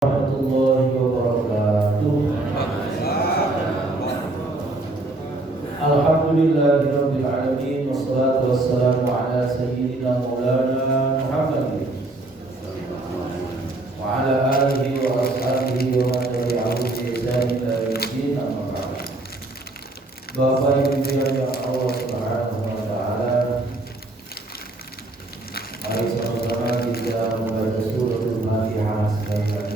Warahmatullahi wabarakatuh. Alhamdulillahirabbil alamin wassalatu wassalamu ala sayyidina maulana Muhammadin wa ala alihi wa ashabihi wa man tabi'ahum bi ihsan ila yaumil amma ba'd. Bapak Ibu yang Allah Subhanahu wa taala, mari sama-sama kita membaca suratul Fatihah sekali lagi.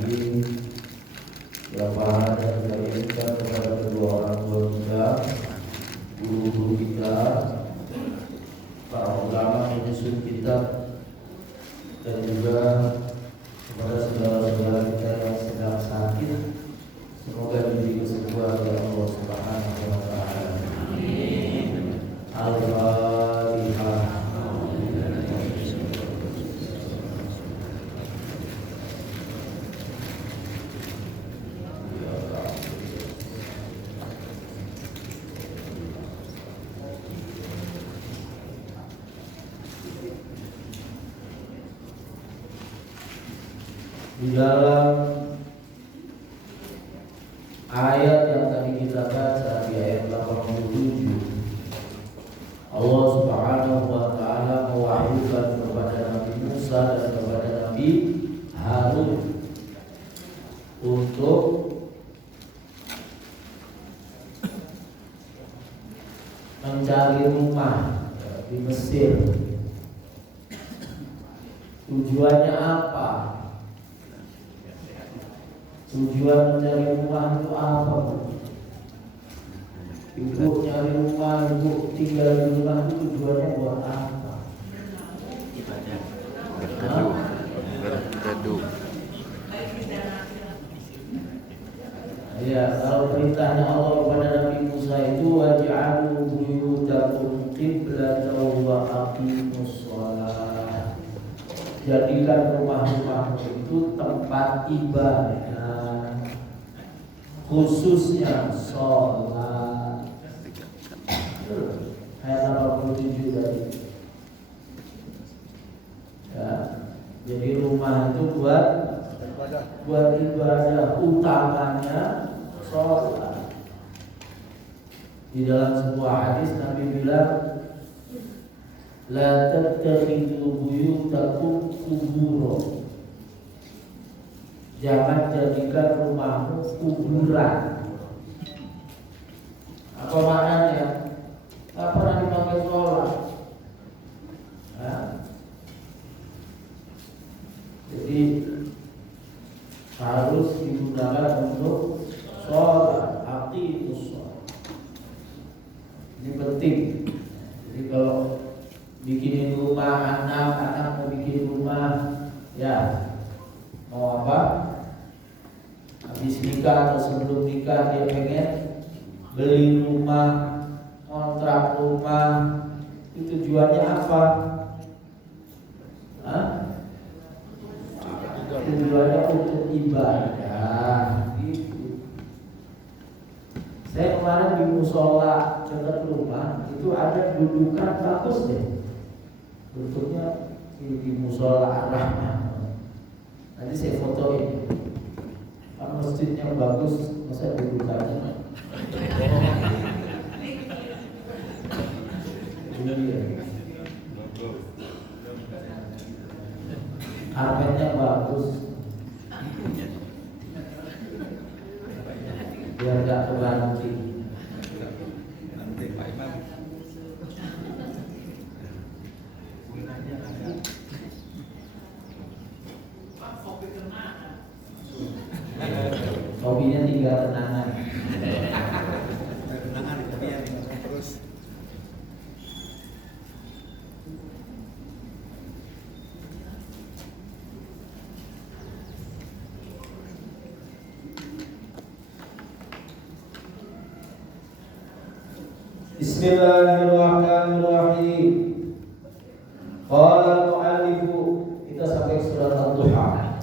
Berapa dan kita ingatkan kepada kedua orang tua kita, guru-guru kita, para ulama penyusun kitab, dan juga kepada saudara-saudara kita yang sedang sakit, semoga diberi kesembuhan oleh Allah Subhanahu wa taala. Amin. Al-Fatihah. Di dalam ayat yang tadi kita baca di ayat 87, Allah Subhanahu wa taala mewahyukan kepada Nabi Musa dan kepada Nabi Harun untuk mencari rumah di Mesir. Tujuannya apa? Tujuan mencari rumah itu apa? Ibu nyari rumah, ibu tinggal di rumah itu tujuannya buat apa? Berteduh. Ya, kalau perintahnya Allah kepada Nabi Musa itu waj'alu buyutakum qiblatan wa aqimus shalah. Jadikan rumah-rumahmu itu tempat ibadah, khususnya sholat. Ayat 87 tadi. Ya, jadi rumah itu buat ibadah, utamanya sholat. Di dalam sebuah hadis Nabi bilang, la tattakhidhu buyutakum qubura. Jangan jadikan rumahmu kuburan. Apa maknanya? Tak pernah dipakai sholat. Ya. Jadi harus digunakan untuk sholat, aqimus sholat. Ini penting. Jadi kalau bikinin rumah, anak mau bikin rumah, ya mau apa? Habis nikah atau sebelum nikah dia pengen beli rumah, kontrak rumah, itu tujuannya apa? Hah? Tujuannya untuk ibadah. Gitu. Saya kemarin di musola dekat rumah itu ada dudukan bagus deh. Bentuknya di musola Ar-Rahman. Nanti saya fotoin. Kan masjidnya bagus, masa dudukannya. Ini dia. Karpetnya bagus. Biar gak kebanting. Hobinya tinggal kenangan. Bismillahirrahmanirrahim. Qala al-mu'allifu, kita sampai surat Ad-Duha.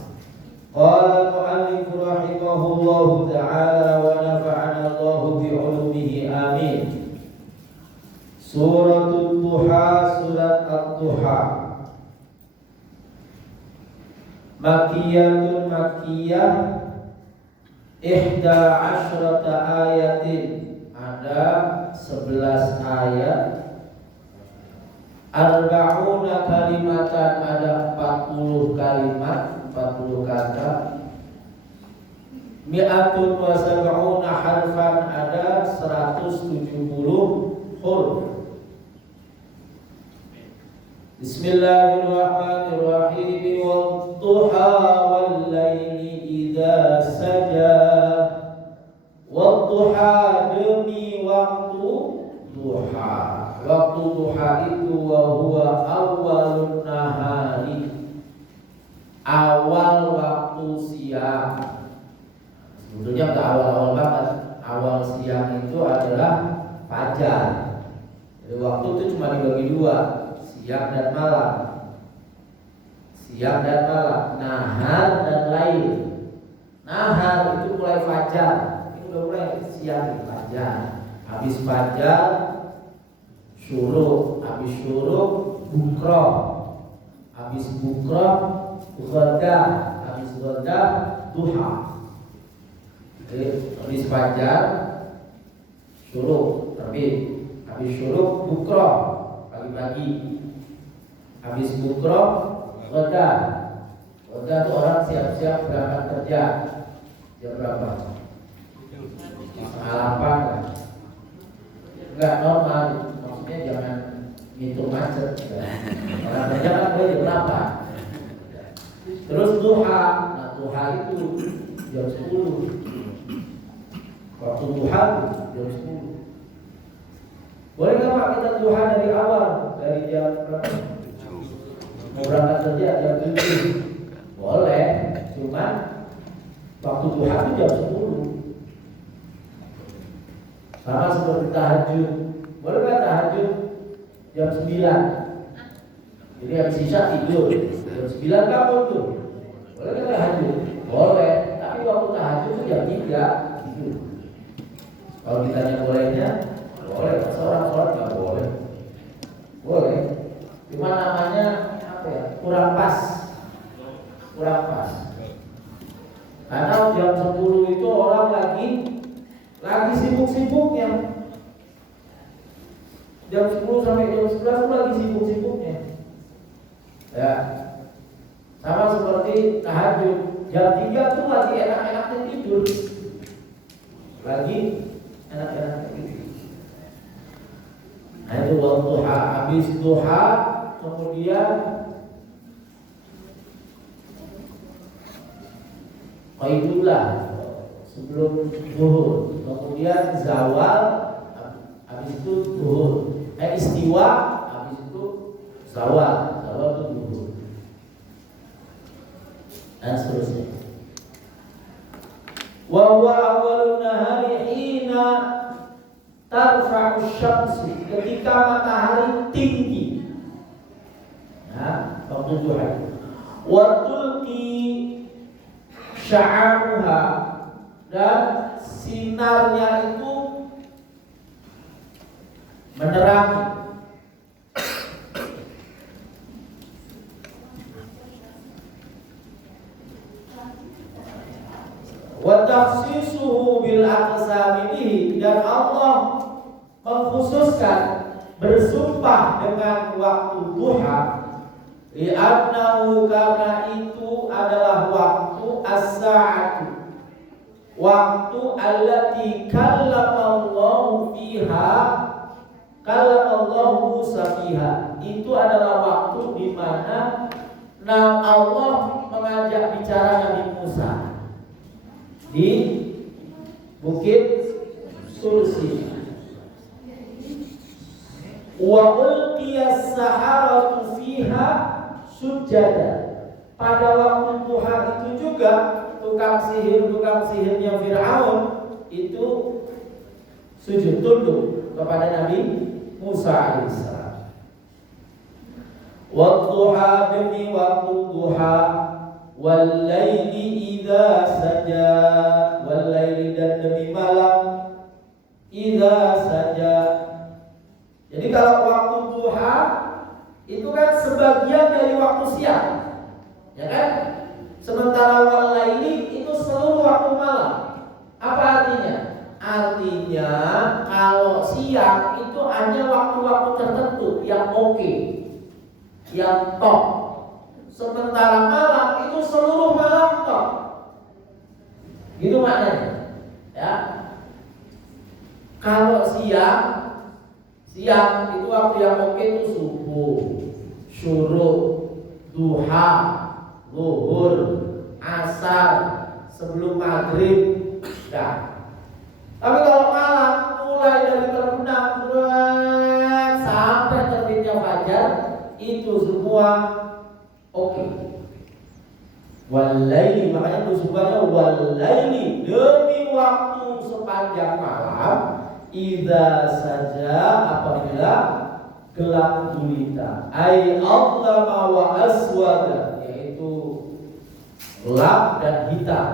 Qala al-mu'allifu rahimahullahu ta'ala wa nafa'ana Allahu bi'ulumihi amin. Suratul Duha, surat Ad-Duha. Makkiyatun makkiyah ihda asyrata ayatin, ada 11 ayat. Arba'una kalimatan, ada 40 kalimat, 40 kata. Mi'atun wa sab'una harfan, ada 170 huruf. Bismillahirrahmanirrahim. Wadduha wal laili idza saja. Wadduha, demi waktu duha. Waktu duha itu wa huwa awwalun nahari, awal waktu siang. Sebetulnya enggak awal-awal banget. Awal siang itu adalah fajar. Jadi waktu itu cuma dibagi dua, siang dan malam. Siang dan malam, nahar dan lail. Nahar itu mulai fajar, ini udah mulai siang, fajar. Habis fajar syuruk, habis syuruk bukroh, habis bukroh ghadah, habis ghadah duha. Jadi habis fajar syuruk terbit, habis syuruk bukroh pagi-pagi, habis bukroh ghadah. Ghadah itu orang siap-siap berangkat kerja. Jam berapa? 8:30. Enggak normal. Jangan ngitung macet. Orang kerja kan boleh berapa? Terus duha. Nah, duha itu jam 10. Waktu duha jam 10. Boleh nggak Pak kita duha dari awal? Dari jam berapa? Mau berangkat kerja jam 7. Boleh. Cuma waktu duha itu jam 10. Sama seperti tahajud. Boleh nggak tahajud jam 9? Jadi habis isya tidur, jam 9 bangun tuh. Boleh nggak tahajud? Boleh. Tapi waktu tahajud itu jam 3 tidur. Kalau ditanya bolehnya, boleh. Masa orang sholat nggak boleh? Boleh. Cuma namanya apa ya? Kurang pas. Kurang pas. Karena jam 10 itu orang lagi sibuk-sibuknya. Jam 10 sampai jam 11 itu lagi sibuk-sibuknya. Ya. Sama seperti tahajud. Jam 3 tuh lagi enak-enaknya tidur. Lagi enak-enaknya tidur. Nah itu waktu duha. Habis duha kemudian qaidullah sebelum zuhur. Kemudian zawal, habis itu zuhur. Istiwa, habis itu zawal. Zawal itu zuhur. Dan seterusnya. Wa huwa awwalun nahari hina tarfa'u syamsu, ketika matahari tinggi. Nah, waktu duha. Wa tulqi sya'aruha, dan sinarnya itu menerangi. Wa takhsisuhu bil aqsami bihi, dan Allah mengkhususkan bersumpah dengan waktu duha, li'annahu, karena itu adalah waktu as-sa'atu, waktu allati kallamallahu fiha, kallamallahu Musa fiha. Itu adalah waktu di mana Allah mengajak bicara Nabi Musa di Bukit Tursi. Wa ulqiyas saharatu fiha sujada. Pada waktu duha itu juga tukang sihirnya Fir'aun itu sujud tunduk kepada Nabi Musa alaihissalam. Wadduha, demi waktu duha, wal laili idza saja, wal laili, dan demi malam, idza saja. Jadi kalau waktu duha itu kan sebagian dari waktu siang, ya kan? Sementara walaili itu seluruh waktu malam. Apa artinya? Artinya kalau siang itu hanya waktu-waktu tertentu yang oke, yang top. Sementara malam itu seluruh malam top. Gitu maknanya. Ya. Kalau siang itu waktu yang oke itu subuh, syuruk, duha, zuhur, asar, sebelum maghrib, dah. Tapi kalau malam mulai dari terbenam sampai terbitnya fajar itu semua oke. Walaili, makanya tujuannya walaili, demi waktu sepanjang malam. Idza saja, apabila gelap gulita, ai allama wa aswada, yaitu gelap dan hitam.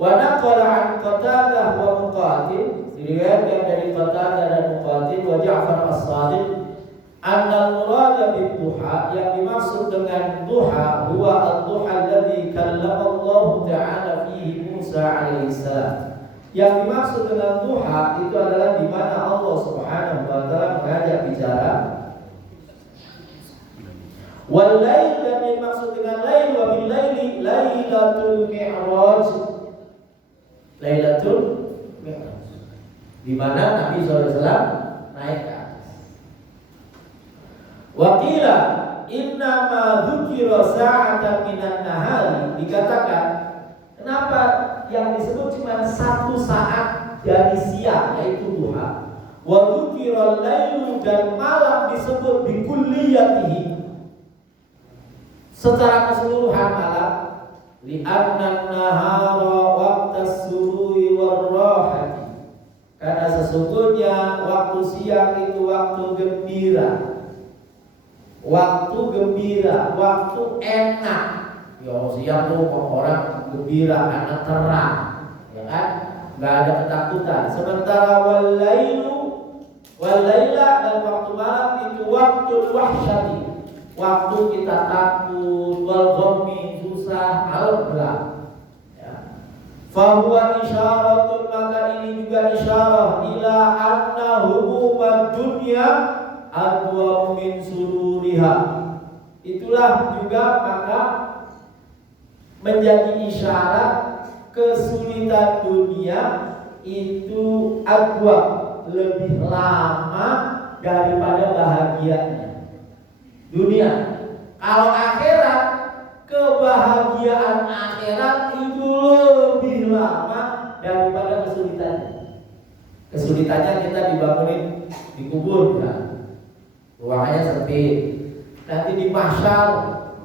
Wa naqala an Qatadah wa Muqatil, diriwayatkan dari Qatadah dan Muqatil wa Ja'far as-Shadiq, anna al-murada bid-duha, yang dimaksud dengan duha huwa ad-duha alladhi kallama Allah Ta'ala fihi Musa alaihi salam. Yang dimaksud dengan duha itu adalah di mana Allah Subhanahu wa taala mengajak bicara. Wal lail, dan yang dimaksud dengan lail wa bil laili lailatul mi'raj. Lailatul mi'raj. Di mana Nabi sallallahu alaihi wasallam naik ke atas. Wa qila inna ma dzukira sa'atan minan nahari, dikatakan kenapa yang disebut cuma satu saat dari siang, yaitu duha. Wa dzukira lailu, dan malam disebut bikulliyatihi, secara keseluruhan malam. Li'anna nahara waqtas sururi warrahati, karena sesungguhnya waktu siang itu waktu gembira, waktu enak. Ya siang tuh orang gembira karena terang, ya kan? Nggak ada ketakutan. Sementara walaila, dan waktu malam itu waktu wahsyati, waktu kita takut, wal ghammi, susah, al-belah. Ya. Fahuwa isyaratun, maka ini juga isyarah ila anna humumad dunya adwa min sururiha. Itulah juga maka menjadi isyarat kesulitan dunia itu adwa, lebih lama daripada bahagianya dunia. Kalau akhirat, kebahagiaan akhirat itu lebih lama daripada kesulitannya. Kesulitannya kita dibangunin di kubur, kan? Ruangannya sempit. Nanti di mahsyar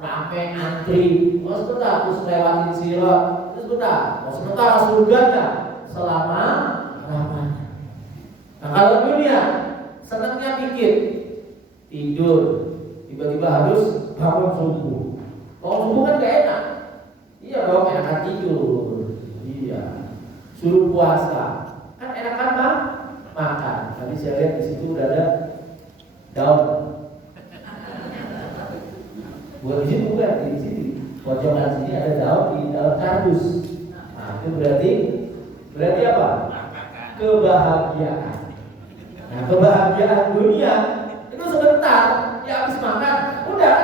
ramai antri. Mau sebentar terus lewatin sirat, terus sebentar, mau sebentar surganya selama lamanya. Nah kalau dunia senangnya dikit, tidur, tiba-tiba harus bangun subuh. Bangun subuh kan gak enak. Iya dong, enakan tidur. Iya. Suruh puasa, kan enakan makan. Tadi saya lihat di situ udah ada daun. Buat di situ bukan, di sini pojokan sini ada daun kardus. Nah itu berarti apa? Kebahagiaan. Nah kebahagiaan dunia itu sebentar, ya habis makan udah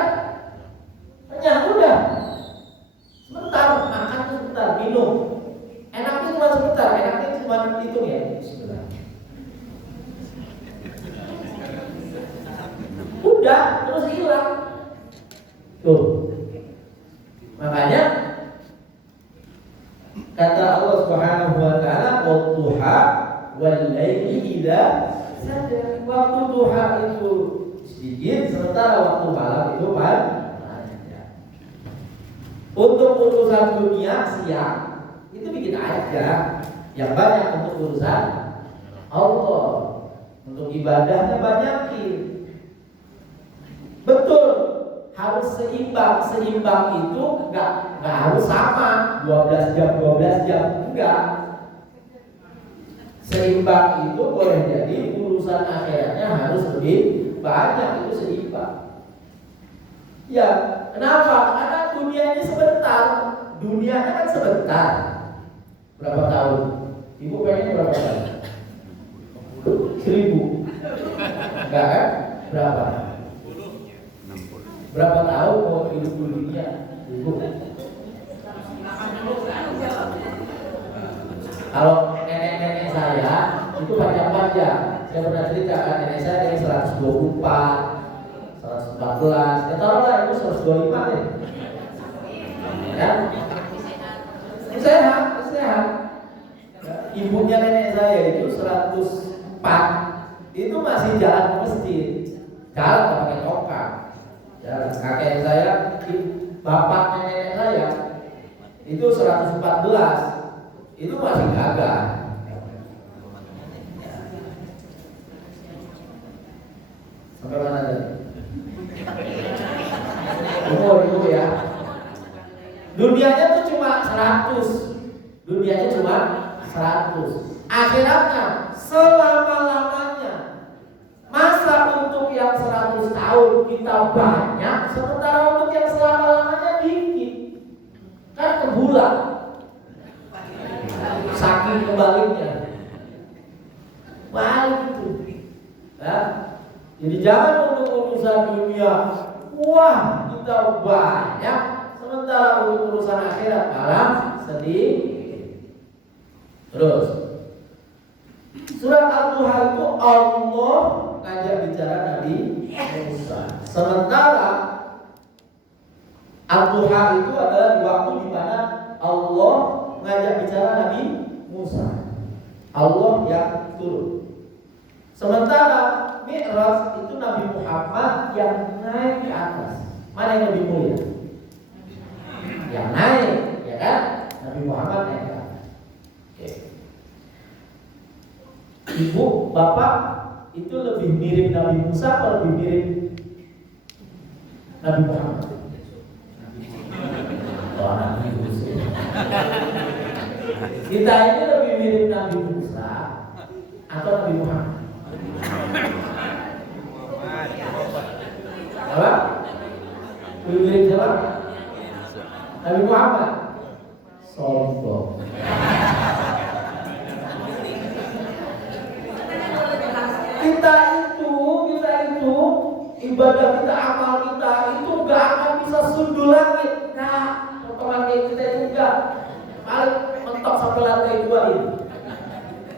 kenyang, udah sebentar, makan itu sebentar, minum enaknya cuma sebentar, enaknya cuma hitung ya sebentar, udah terus hilang tuh. Makanya kata Allah Subhanahu wa taala, "Wadduha wal laili idza saja." Waktu duha itu sedikit, sementara waktu malam itu banyak. Untuk urusan dunia siang itu bikin aja, yang banyak untuk urusan Allah, untuk ibadahnya banyakin. Betul, harus seimbang. Seimbang itu enggak harus sama 12 jam enggak. Seimbang itu boleh jadi urusan akhiratnya harus lebih banyak, itu seimbang. Ya, kenapa? Karena dunia ini sebentar. dunianya kan sebentar. Berapa tahun? Ibu pengen berapa tahun? 1000. Enggak kan? Berapa? Berapa tahun mau hidup di dunia? Ibu. Kalau nenek-nenek saya itu panjang-panjang. Saya pernah cerita kan nenek saya dari 124, 114. Ya taruhlah itu 125 deh. Ya? Sehat. Ibunya nenek saya itu 104. Itu masih jalan ke masjid. Jalan nggak pakai tongkat. Jalan. Kakek saya, bapaknya nenek saya itu 114. Itu masih gagah. Sampai mana tadi? Umur ya. Dunianya tuh cuma 100. Dunianya cuma 100. Akhiratnya selama-lamanya. Masa untuk yang 100 tahun kita banyak, sementara untuk yang selama-lamanya dikit. Kan kebulan. Saking kebaliknya. Balik itu. Ya. Jadi jangan untuk urusan dunia, wah kita banyak, sementara untuk urusan akhirat malah sedih. Terus surat Al-Duha itu Allah ngajak bicara Nabi Musa. Sementara Al-Duha itu adalah di waktu di mana Allah ngajak bicara Nabi Musa. Allah yang turun. Sementara Mi'raj itu Nabi Muhammad yang naik ke atas. Mana yang lebih mulia? Yang naik, ya kan? Nabi Muhammad naik ke atas. Oke. Ibu, bapak itu lebih mirip Nabi Musa atau lebih mirip Nabi Muhammad? Oh, Nabi Musa. Kita ini lebih mirip Nabi Musa atau Nabi Muhammad? Apa? Lebih mirip siapa? Nabi Muhammad. Sombong. Kita itu ibadah kita, amal kita itu gak akan bisa sundul langit. Nah, potongan kita itu enggak paling mentok sampai lantai 2 ini.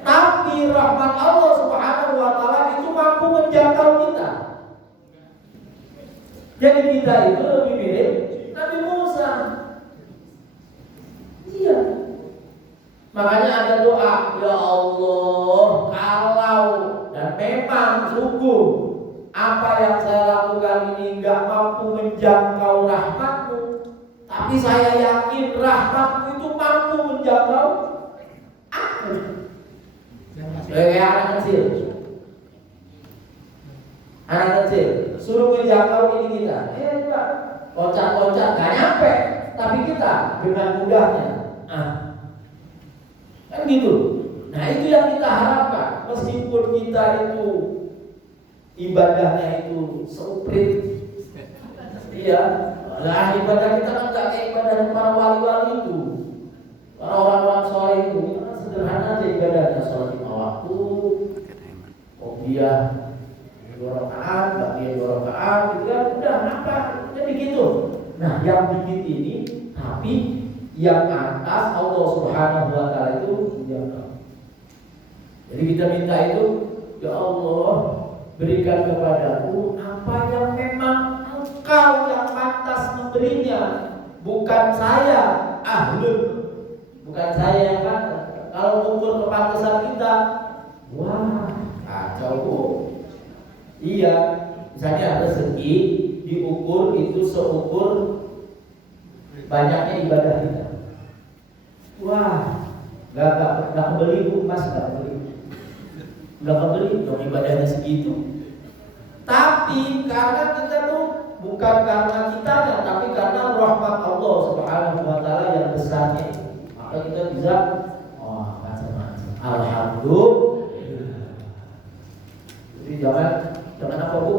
Tapi rahmat Allah Subhanahu wa taala itu mampu menjangkau kita. Jadi kita itu lebih mirip Nabi Musa. Iya. Makanya ada doa, ya Allah, kalau dan memang sungguh apa yang saya lakukan ini enggak mampu menjangkau rahmat-Mu, tapi saya yakin rahmat-Mu itu mampu menjangkau aku. Kayak anak kecil. Anak kecil suruh menjangkau ini kita. Pak, loncat-loncat gak nyampe, tapi kita dengan mudahnya. Kan gitu. Nah, itu yang kita harapkan. Meskipun kita itu ibadahnya itu seuprit. Iya. Nah, ibadah kita kan gak kayak ibadah para wali-wali itu. Para orang-orang soleh itu kan sederhana aja ibadahnya, sholat 5 waktu, qobliyah 2 rakaat, baqiyah 2 rakaat, gitu kan, udah apa? Jadi gitu. Nah, yang dikit ini, tapi yang atas Allah Subhanahu wa taala itu menjangkau. Jadi kita minta itu, ya Allah, berikan kepadaku apa yang memang Engkau yang pantas memberinya, bukan saya, bukan saya yang pantas. Kalau ukur kepantasan kita, wah, kacau Bu. Iya, misalnya rezeki diukur itu seukur banyaknya ibadah kita. Wah, nggak kebeli Bu, Mas, nggak kebeli dong ibadahnya segitu. Tapi karena kita tuh bukan karena kitanya, tapi karena rahmat Allah Subhanahu wa taala yang besarnya, maka kita bisa macam-macam. Alhamdulillah. Jadi jangan apa Bu?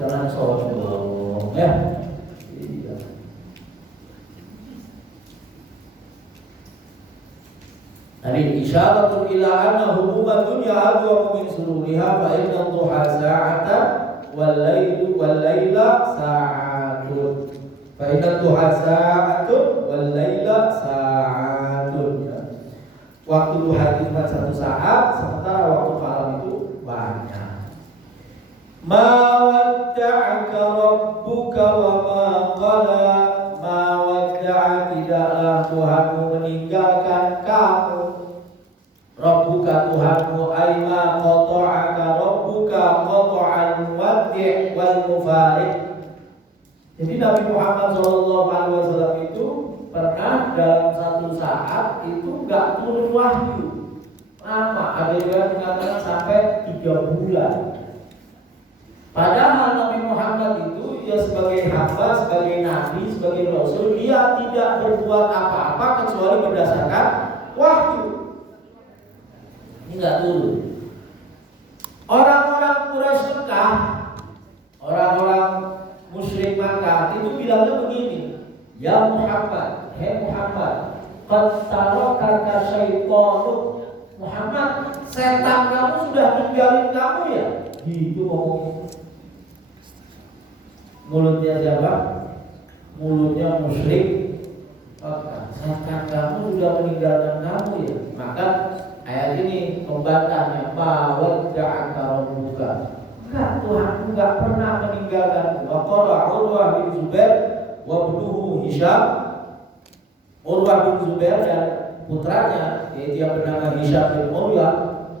Jangan sombong ya. Iya. Tadi isyaratun ila anna humumat dunya adwa min sururiha fa inna dhuha sa'atan wal laila sa'atun. Fa inna dhuha sa'atun wal laila sa'atun. Waktu duha itu cuma 1 saat, sementara waktu malam itu banyak. Ma wadda'aka rabbuka wa ma qala. Ma wadda'a, tidaklah Tuhanmu meninggalkan kamu. Rabbuka, Tuhanmu, aima qata'aka rabbuka qata'al muwaddi' wal mufariq. Jadi Nabi Muhammad SAW itu pernah dalam 1 saat itu enggak turun wahyu. Lama, ada yang mengatakan sampai 3 bulan. Padahal Nabi Muhammad itu ya sebagai hamba, sebagai nabi, sebagai rasul, dia tidak berbuat apa-apa kecuali berdasarkan wahyu. Ini enggak turun. Orang-orang Quraisy Mekah, orang-orang musyrik Makkah itu bilangnya begini, ya Muhammad, hei Muhammad, qad tarakaka syaitanu. Muhammad, setan kamu sudah ninggalin kamu ya? Gitu ngomongnya. Mulutnya siapa? Mulutnya musyrik. Setan kamu sudah meninggalkan kamu ya? Maka ayat ini membantahnya, ma wadda'aka rabbuka. Enggak, Tuhan enggak pernah meninggalkan. Wa qala Urwah bin Zubair wa ibnuhu Hisham. Urwah bin Zubair dan putranya yaitu yang bernama Hisham bin Urwah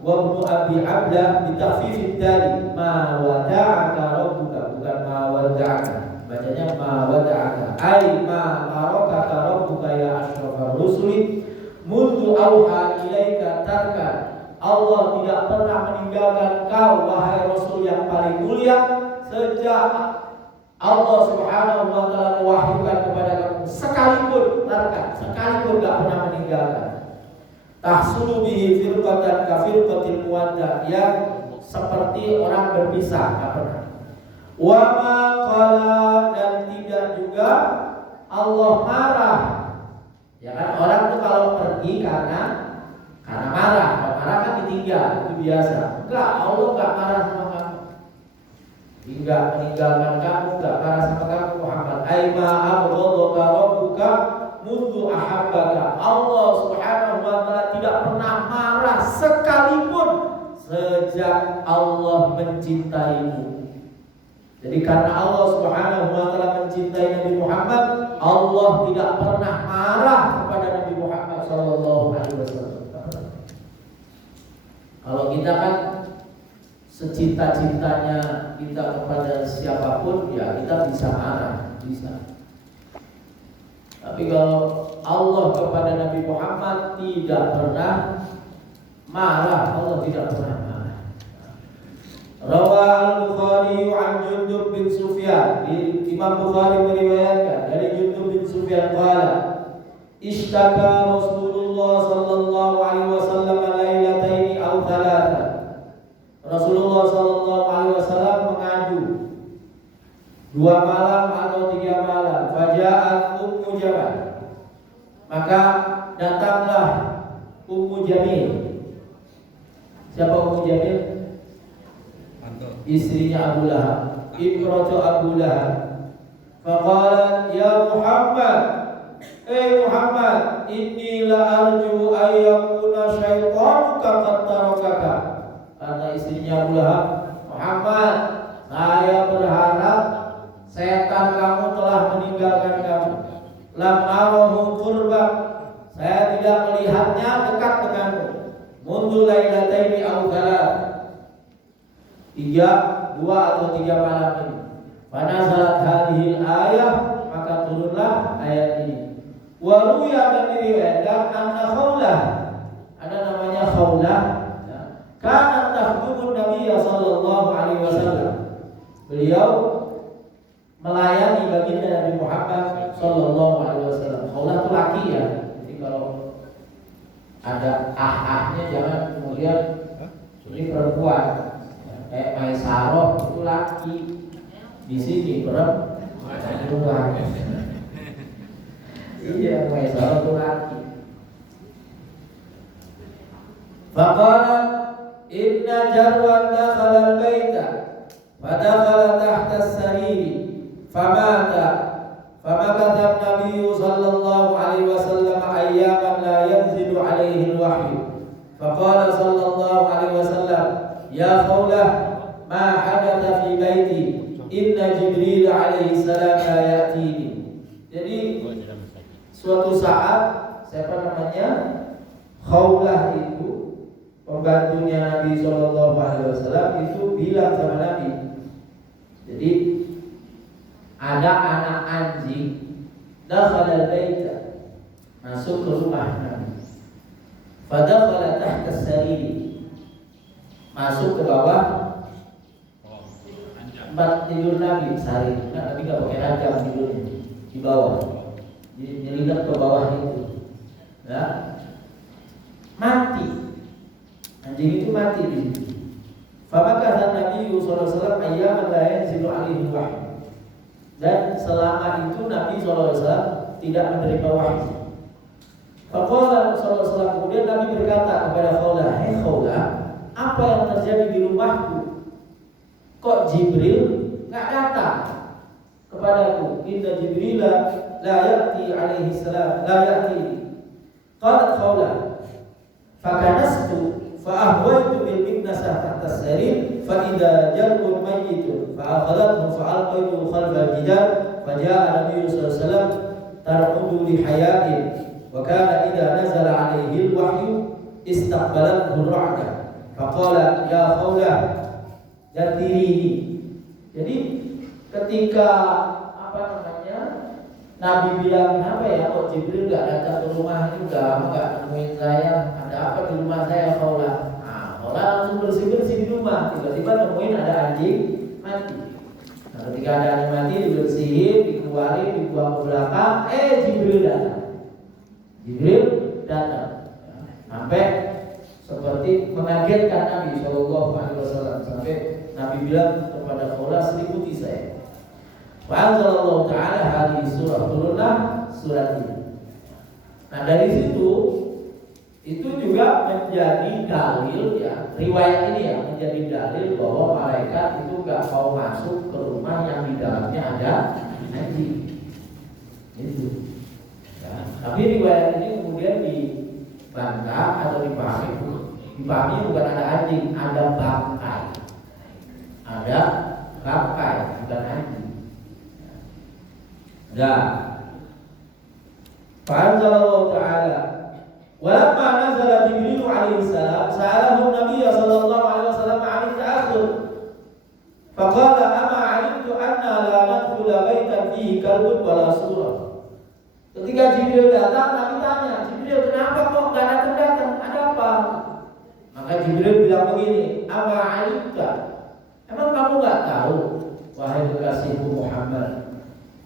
wa ibnu Abi Abdah bi takhfifid dal, ma wada'aka rabbuka, bukan ma wada'aka. Bacanya ma wada'aka. Ai ma tarakaka rabbuka ya asyrafar rusuli mundu auha ilaika tarkan. Allah tidak pernah meninggalkan kau wahai Rasul yang paling mulia sejak Allah Subhanahu wa taala mewahyukan kepada kamu, sekalipun tarkan, sekalipun tidak pernah meninggalkan. Tahsulu bihi firqatan ka firqatil muwadda, yang seperti orang berpisah, tidak pernah. Wa ma qala, dan tidak juga Allah marah. Ya kan, orang itu kalau pergi karena marah, kalau marah kan ditinggal, itu biasa. Enggak, Allah enggak marah sama kamu. Enggak meninggalkan kamu, enggak marah sama kamu Muhammad. Aima abghadaka rabbuka mundu ahabbaka. Allah Subhanahu wa taala tidak pernah marah sekalipun sejak Allah mencintaimu. Jadi karena Allah Subhanahu wa taala mencintai Nabi Muhammad, Allah tidak pernah marah kepada Nabi Muhammad sallallahu alaihi wasallam. Kalau kita kan secinta-cintanya kita kepada siapapun, ya kita bisa marah, bisa. Tapi kalau Allah kepada Nabi Muhammad tidak pernah marah, Allah tidak pernah marah. Rawah al-Bukhari an Jundub bin Sufyan, Imam Bukhari meriwayatkan dari Jundub bin Sufyan qala, ishtaka Rasulullah sallallahu alaihi wasallam lailataini aw thalatha. Rasulullah sallallahu alaihi wasallam mengadu 2 malam atau 3 malam. Faja'at Ummu Jamal, maka datanglah Ummu Jamil. Siapa Ummu Jamil? Istrinya Abu Lahab, imratu Abu Lahab. Faqalat ya Muhammad, Muhammad, inni la arju ayyakuna syaitanuka qad tarakaka. Kata istrinya Abu Lahab, Muhammad, saya berharap setan kamu telah meninggalkan kamu. Lam arahu qurbak, saya tidak melihatnya dekat denganmu. Mundu lailataini aw thalath, 2 atau 3 malam ini. Fanazalat hadhil ayah, maka turunlah ayat ini. Wa ruya, dan diriwayatkan anna Khawlah, ada namanya Khawlah, kanat takhdumun Nabi sallallahu alaihi wasallam. Beliau melayani baginda Nabi Muhammad sallallahu alaihi wasallam. Khawlah itu laki ya. Jadi kalau ada ah-ahnya jangan kemudian ini perempuan. Maisaroh itu laki, di sini perempuan. Iya, Maisaroh itu laki. Faqala inna jarwan dakhala al-baita fadakhala tahta as-sariri famata famakatha an-nabiy sallallahu alaihi wasallam ayyaman la yanzilu alaihi al-wahyu faqala sallallahu alaihi wasallam ya Khawlah ma hadatha fi baiti inna Jibril alaihi salam la ya'tini. Jadi suatu saat Khawlah itu pembantunya Nabi Shallallahu Alaihi Wasallam itu bilang sama Nabi, jadi ada anak anjing dakhala al-baita, masuk ke rumah Nabi. Fadakhala tahta as-sariri, masuk ke bawah tempat tidur Nabi. Sari, Nabi nggak pakai ranjang tidurnya, di bawah, nyelinap ke bawah itu, ya. Mati, anjing itu mati di situ. Famakatha Nabi sallallahu alaihi wasallam ayyaman la yanzilu alaihi wahyu. Dan selama itu Nabi sallallahu alaihi wasallam tidak menerima wahyu. Faqala sallallahu alaihi wasallam, kemudian Nabi berkata kepada Khawlah, "Hei Khawlah, apa yang terjadi di rumahku? Kok Jibril enggak datang kepadaku? Inna Jibril la ya'ti alaihi salam, la ya'ti." Qalat Khawlah, fakanastu fa'ahwaitu bil miknasah tahta as-sarir fa idza jalbun mayyitun fa akhadhathu fa alqaitu khalfa al-jidar fa jaa Nabi sallallahu alaihi wasallam tarqudu li hayain wa kana idza nazala alaihi al-wahyu istaqbalathu ar-ra'da fa qala ya Khawlah jatirini. Jadi ketika Nabi bilang, apa ya, kok Jibril gak datang ke rumah ini, udah lama gak nemuin saya, ada apa di rumah saya Khawlah? Nah, Khawlah langsung bersih-bersih di rumah, tiba-tiba nemuin ada anjing mati. Nah, ketika ada anjing mati dibersihin, dikeluarin, dibuang ke belakang, Jibril datang. Jibril datang, sampai seperti mengagetkan Nabi Shallallahu Alaihi Wasallam, sampai Nabi bilang kepada Khawlah, seliputi saya. Fa'anzalallahu ta'ala hadhihi surah, turunlah surat ini. Nah dari situ itu juga menjadi dalil ya, riwayat ini ya menjadi dalil bahwa malaikat itu gak mau masuk ke rumah yang di dalamnya ada anjing. Itu. Ya, tapi riwayat ini kemudian dibantah atau dipahami bukan ada anjing, ada bangkai. Ada bangkai, bukan anjing. Fa'anzalallahu ta'ala walamma nazala Jibril alaihi salam sa'alahu Nabi sallallahu alaihi wasallam 'an ta'akhur faqala ama 'alimtu anna la nadkhula baitan fihi kalbun wala surah. Ketika Jibril datang, Nabi tanya, Jibril kenapa kok enggak datang? Ada apa? Maka Jibril bilang begini, ama 'alimta, emang kamu enggak tahu wahai kekasihku Muhammad,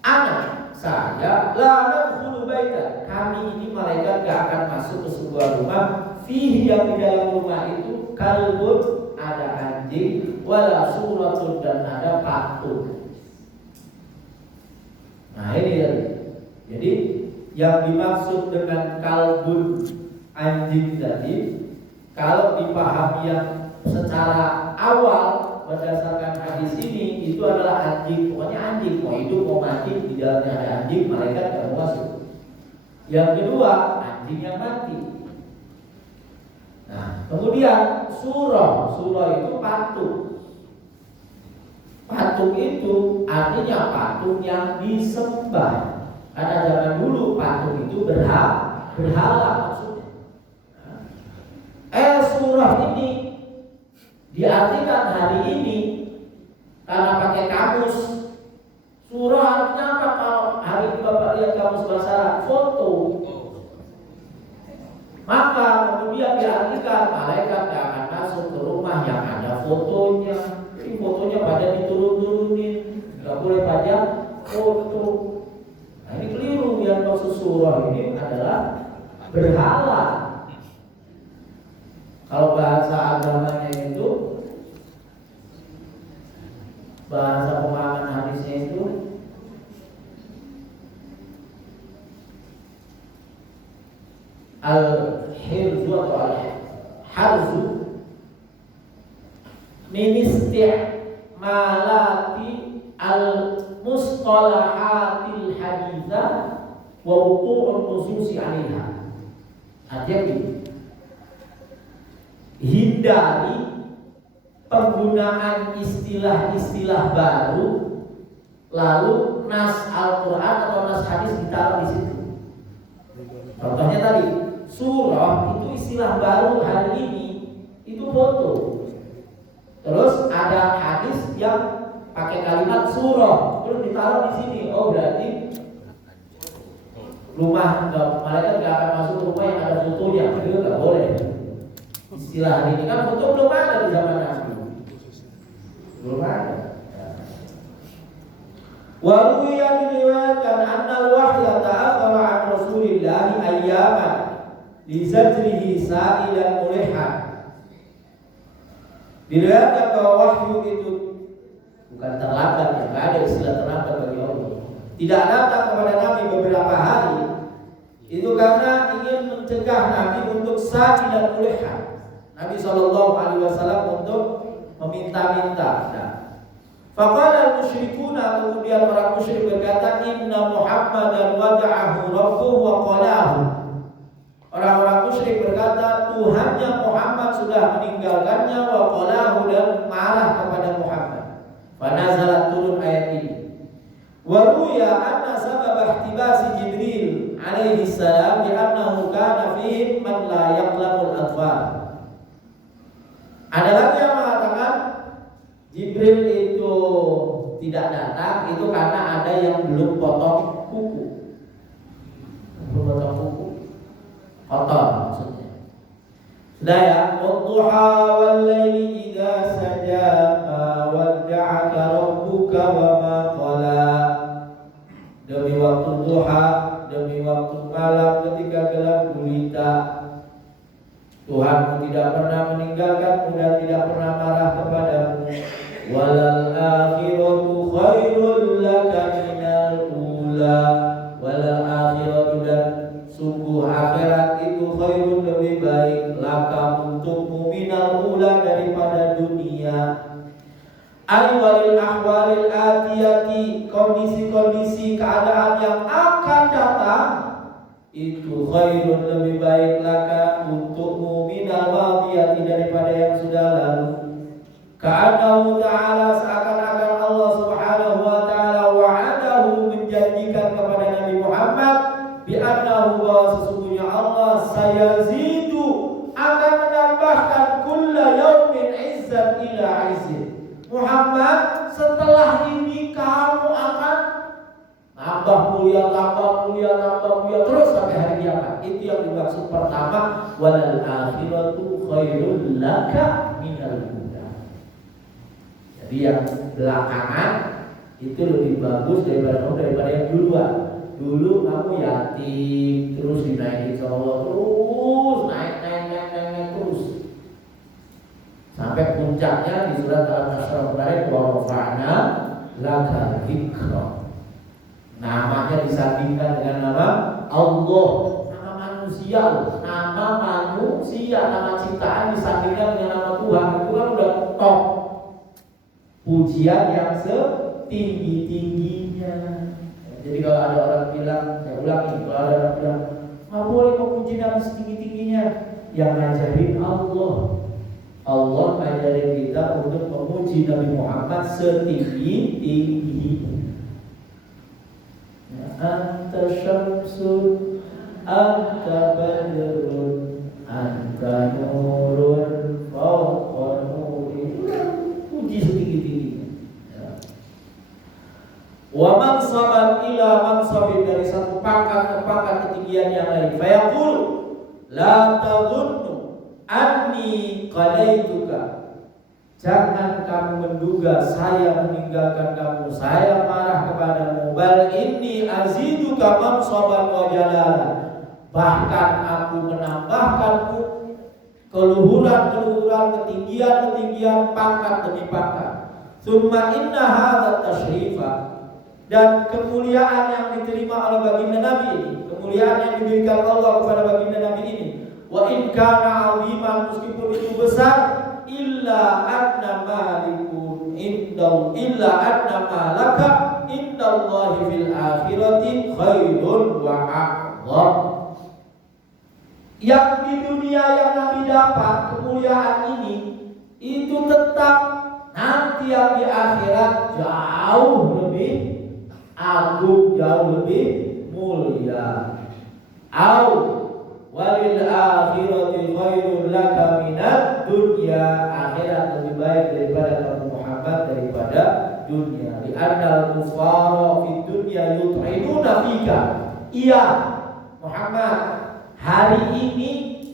anak saya la nadkhulu baita, kami ini malaikat gak akan masuk ke sebuah rumah fihi yang di dalam rumah itu kalbun, ada anjing, wala suratun, dan ada patung. Nah ini ya. Jadi yang dimaksud dengan kalbun, anjing tadi, kalau dipahami yang secara awal berdasarkan hadis ini, itu adalah anjing, pokoknya anjing mau hidup mau mati di dalamnya ada anjing, malaikat tidak mau masuk. Yang kedua, anjing yang mati. Nah, kemudian surah itu patung. Patung itu artinya patung yang disembah. Karena zaman dulu patung itu berhala maksudnya. Surah ini diartikan hari ini karena pakai kamus. Surah artinya apa? Kalau hari ini Bapak lihat kamus bahasa Arab, foto. Maka kemudian diartikan malaikat tidak akan masuk ke rumah yang ada fotonya. Jadi fotonya pada diturun-turunin, nggak boleh pada foto. Nah ini keliru, yang maksud surah ini adalah berhala. Kalau bahasa agamanya itu, bahasa pemahaman hadisnya itu al-hirzu atau harzu min isti'malati al-mustalahatil haditsah wa wuqu'un nususi 'alaiha. Artinya hindari penggunaan istilah-istilah baru lalu nas Al-Quran atau nas hadis ditaruh di situ. Contohnya tadi surah itu istilah baru hari ini itu foto. Terus ada hadis yang pakai kalimat surah terus ditaruh di sini. Oh berarti rumah malaikat nggak akan masuk ke rumah yang ada fotonya, itu nggak boleh. Istilah ini kan foto belum ada di zaman Nabi, belum ada. Waruya diriwayatkan annal wahya ta'akhara an Rasulillah ayyaman li zajrihi sa'ilan mulihan. Diriwayatkan bahwa wahyu itu bukan terlambat, ya nggak ada istilah terlambat bagi Allah. Tidak datang kepada Nabi beberapa hari itu karena ingin mencegah Nabi untuk sa'ilan mulihan. Nabi SAW untuk meminta-minta. Faqala al-musyrikuna, kemudian orang musyrik berkata, inna Muhammadan wada'ahu rabbuhu wa qalahu. Orang-orang musyrik berkata, Tuhannya Muhammad sudah meninggalkannya, wa qalahu, dan marah kepada Muhammad. Fanazalat, turun ayat ini. Wa ruya anna sabab ihtibasi Jibril alaihi salam bi annahu kana fihi man la yaqlamul adfar. Ada lagi yang mengatakan Jibril itu tidak datang itu karena ada yang belum potong kuku. Belum potong kuku, kotor maksudnya. Sudah ya, wadduha wal laili idza saja ma wadda'aka rabbuka wa ma qala. Demi waktu duha, demi waktu malam ketika gelap gulita, Tuhanmu tidak pernah meninggalkanmu dan tidak pernah marah kepadamu. Walal akhiratu khairul laka minal ula. Walal akhiratu, dan sungguh akhirat itu khairun, lebih baik, laka untukmu, minal ula, daripada dunia. Walil ahwalil atiyati, kondisi-kondisi keadaan yang akan datang itu khairun, lebih baik, laka untukmu, minal madiyati, daripada yang sudah lalu. Ka'annahu ta'ala, seakan-akan Allah subhanahu wa ta'ala wa'adahu, menjanjikan kepada Nabi Muhammad bi annahu, bahwa sesungguhnya Allah sayazidu, akan menambahkan kulla yaumin izzan ila izzin. Muhammad, setelah ini kamu akan tambah mulia, terus sampai hari kiamat. Itu yang dimaksud pertama, walal akhiratu khairul laka minal ula. Jadi yang belakangan itu lebih bagus daripada yang duluan. Dulu kamu yatim, terus dinaikin sama Allah, terus naik terus sampai puncaknya di surat Al-Asr kemarin, wa rafa'na laka dzikra. Namanya disandingkan dengan nama Allah, nama manusia, nama ciptaan disandingkan dengan nama Tuhan. Itu kan udah top, pujian yang setinggi-tingginya. Jadi kalau ada orang bilang, saya ulangi, kalau ada orang bilang nggak boleh memuji Nabi setinggi-tingginya, yang ngajarin Allah. Allah ngajarin kita untuk memuji Nabi Muhammad setinggi-tingginya. Anta syamsun, anta badrun, anta nurun, fawqa nuri. Puji setinggi-tingginya. Wa mansaban ila mansabin, dari satu pangkat ke pangkat ketinggian yang lain. Fayaqul la tadhunnu anni qalaituka. Jangan kamu menduga saya meninggalkan kamu, saya marah kepadamu. Bal inni aziduka mansaban wa jalalan. Bahkan aku menambahkanmu keluhuran, ketinggian, pangkat demi pangkat. Tsumma inna hadza tasyrifa, dan kemuliaan yang diterima oleh baginda Nabi ini, kemuliaan yang diberikan Allah kepada baginda Nabi ini, wa in kana 'aziman, meskipun besar illa anna malaka indallahi fil akhirati khairun wa a'zam. Yang di dunia yang Nabi dapat kemuliaan ini itu tetap nanti yang di akhirat jauh lebih agung, jauh lebih mulia. Au walil akhirati khairun laka minad dunya, akhirat lebih baik daripada kamu Muhammad daripada dunia. Li annal kufara fid dunya yut'inuna fika. Iya Muhammad, hari ini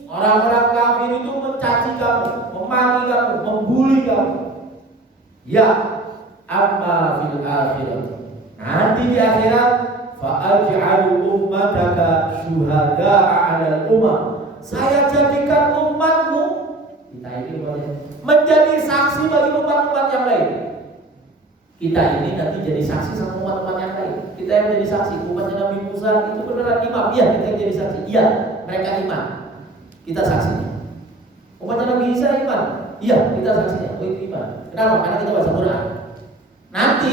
orang-orang kafir itu mencaci kamu, memaki kamu, membuli kamu. Ya, amma fil akhirat, nanti di akhirat fa'aj'alu ummataka syuhada'a 'alal umam. Saya jadikan umatmu, kita ini menjadi saksi bagi umat-umat yang lain. Kita ini nanti jadi saksi sama umat-umat yang lain. Kita yang jadi saksi, umatnya Nabi Musa itu beneran imam. Iya, kita yang jadi saksi. Iya, mereka imam. Kita saksinya. Umatnya Nabi Isa imam. Iya, kita saksinya. Oh, itu imam. Kenapa? Karena kita baca Quran. Nanti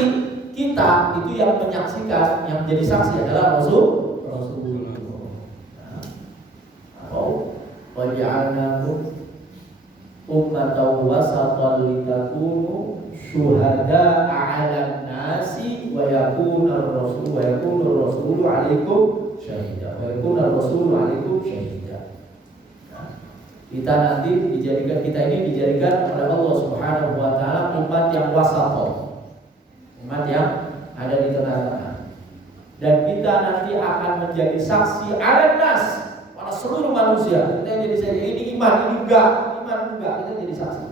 kita itu yang menyaksikan, yang menjadi saksi adalah Rasulullah. Oh, waja'alnakum ummatan wasatan litakunu syuhada'a 'alan nasi wa yakuna ar-rasulu 'alaikum syahida. Kita nanti kita ini dijadikan oleh Allah Subhanahu wa taala umat yang wasatan. Umat yang ada di tengah-tengah. Dan kita nanti akan menjadi saksi 'alan nas, pada seluruh manusia. Kita yang jadi saksi, ini iman, ini enggak, kita jadi saksi.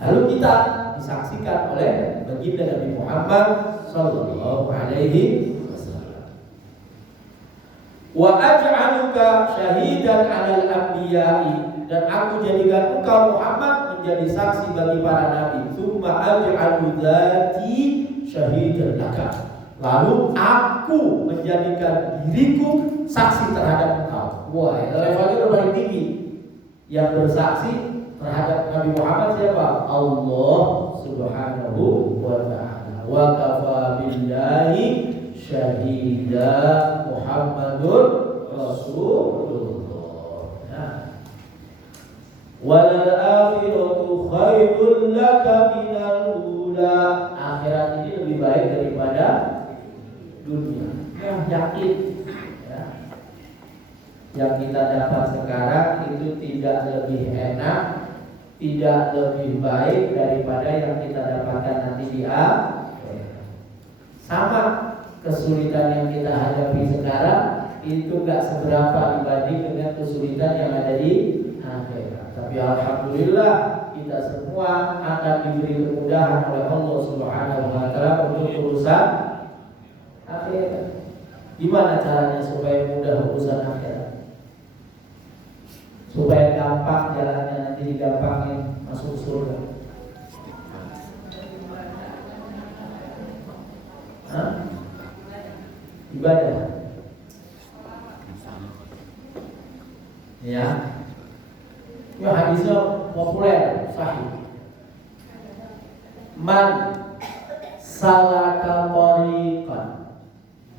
Lalu kita disaksikan oleh baginda Nabi Muhammad sallallahu alaihi wasallam. Wa aj'aluka syahidan 'alal anbiya'i, dan aku jadikan engkau Muhammad menjadi saksi bagi para nabi. Tsumma aj'alu dzati syahidan laka, lalu aku menjadikan diriku saksi terhadap engkau. Wah, levelnya udah paling tinggi. Yang bersaksi terhadap Nabi Muhammad siapa? Allah Subhanahu wa ta'ala. Wa kafa billahi syahida Muhammadur Rasulullah. Nah. Walal akhiratu khairul laka minal ula. Akhirat ini lebih baik daripada dunia. Yakin. Ya. Yang kita dapat sekarang itu tidak lebih enak, tidak lebih baik daripada yang kita dapatkan nanti di akhirat. Sama kesulitan yang kita hadapi sekarang itu gak seberapa dibanding dengan kesulitan yang ada di akhirat. Tapi alhamdulillah kita semua akan diberi kemudahan oleh Allah Subhanahu wa taala untuk urusan akhirat. Gimana caranya supaya mudah urusan akhirat? Supaya gampang jalannya, nanti digampangin masuk surga. Ibadah. Ya. Ya, hadisnya populer, sahih. Man salaka tariqan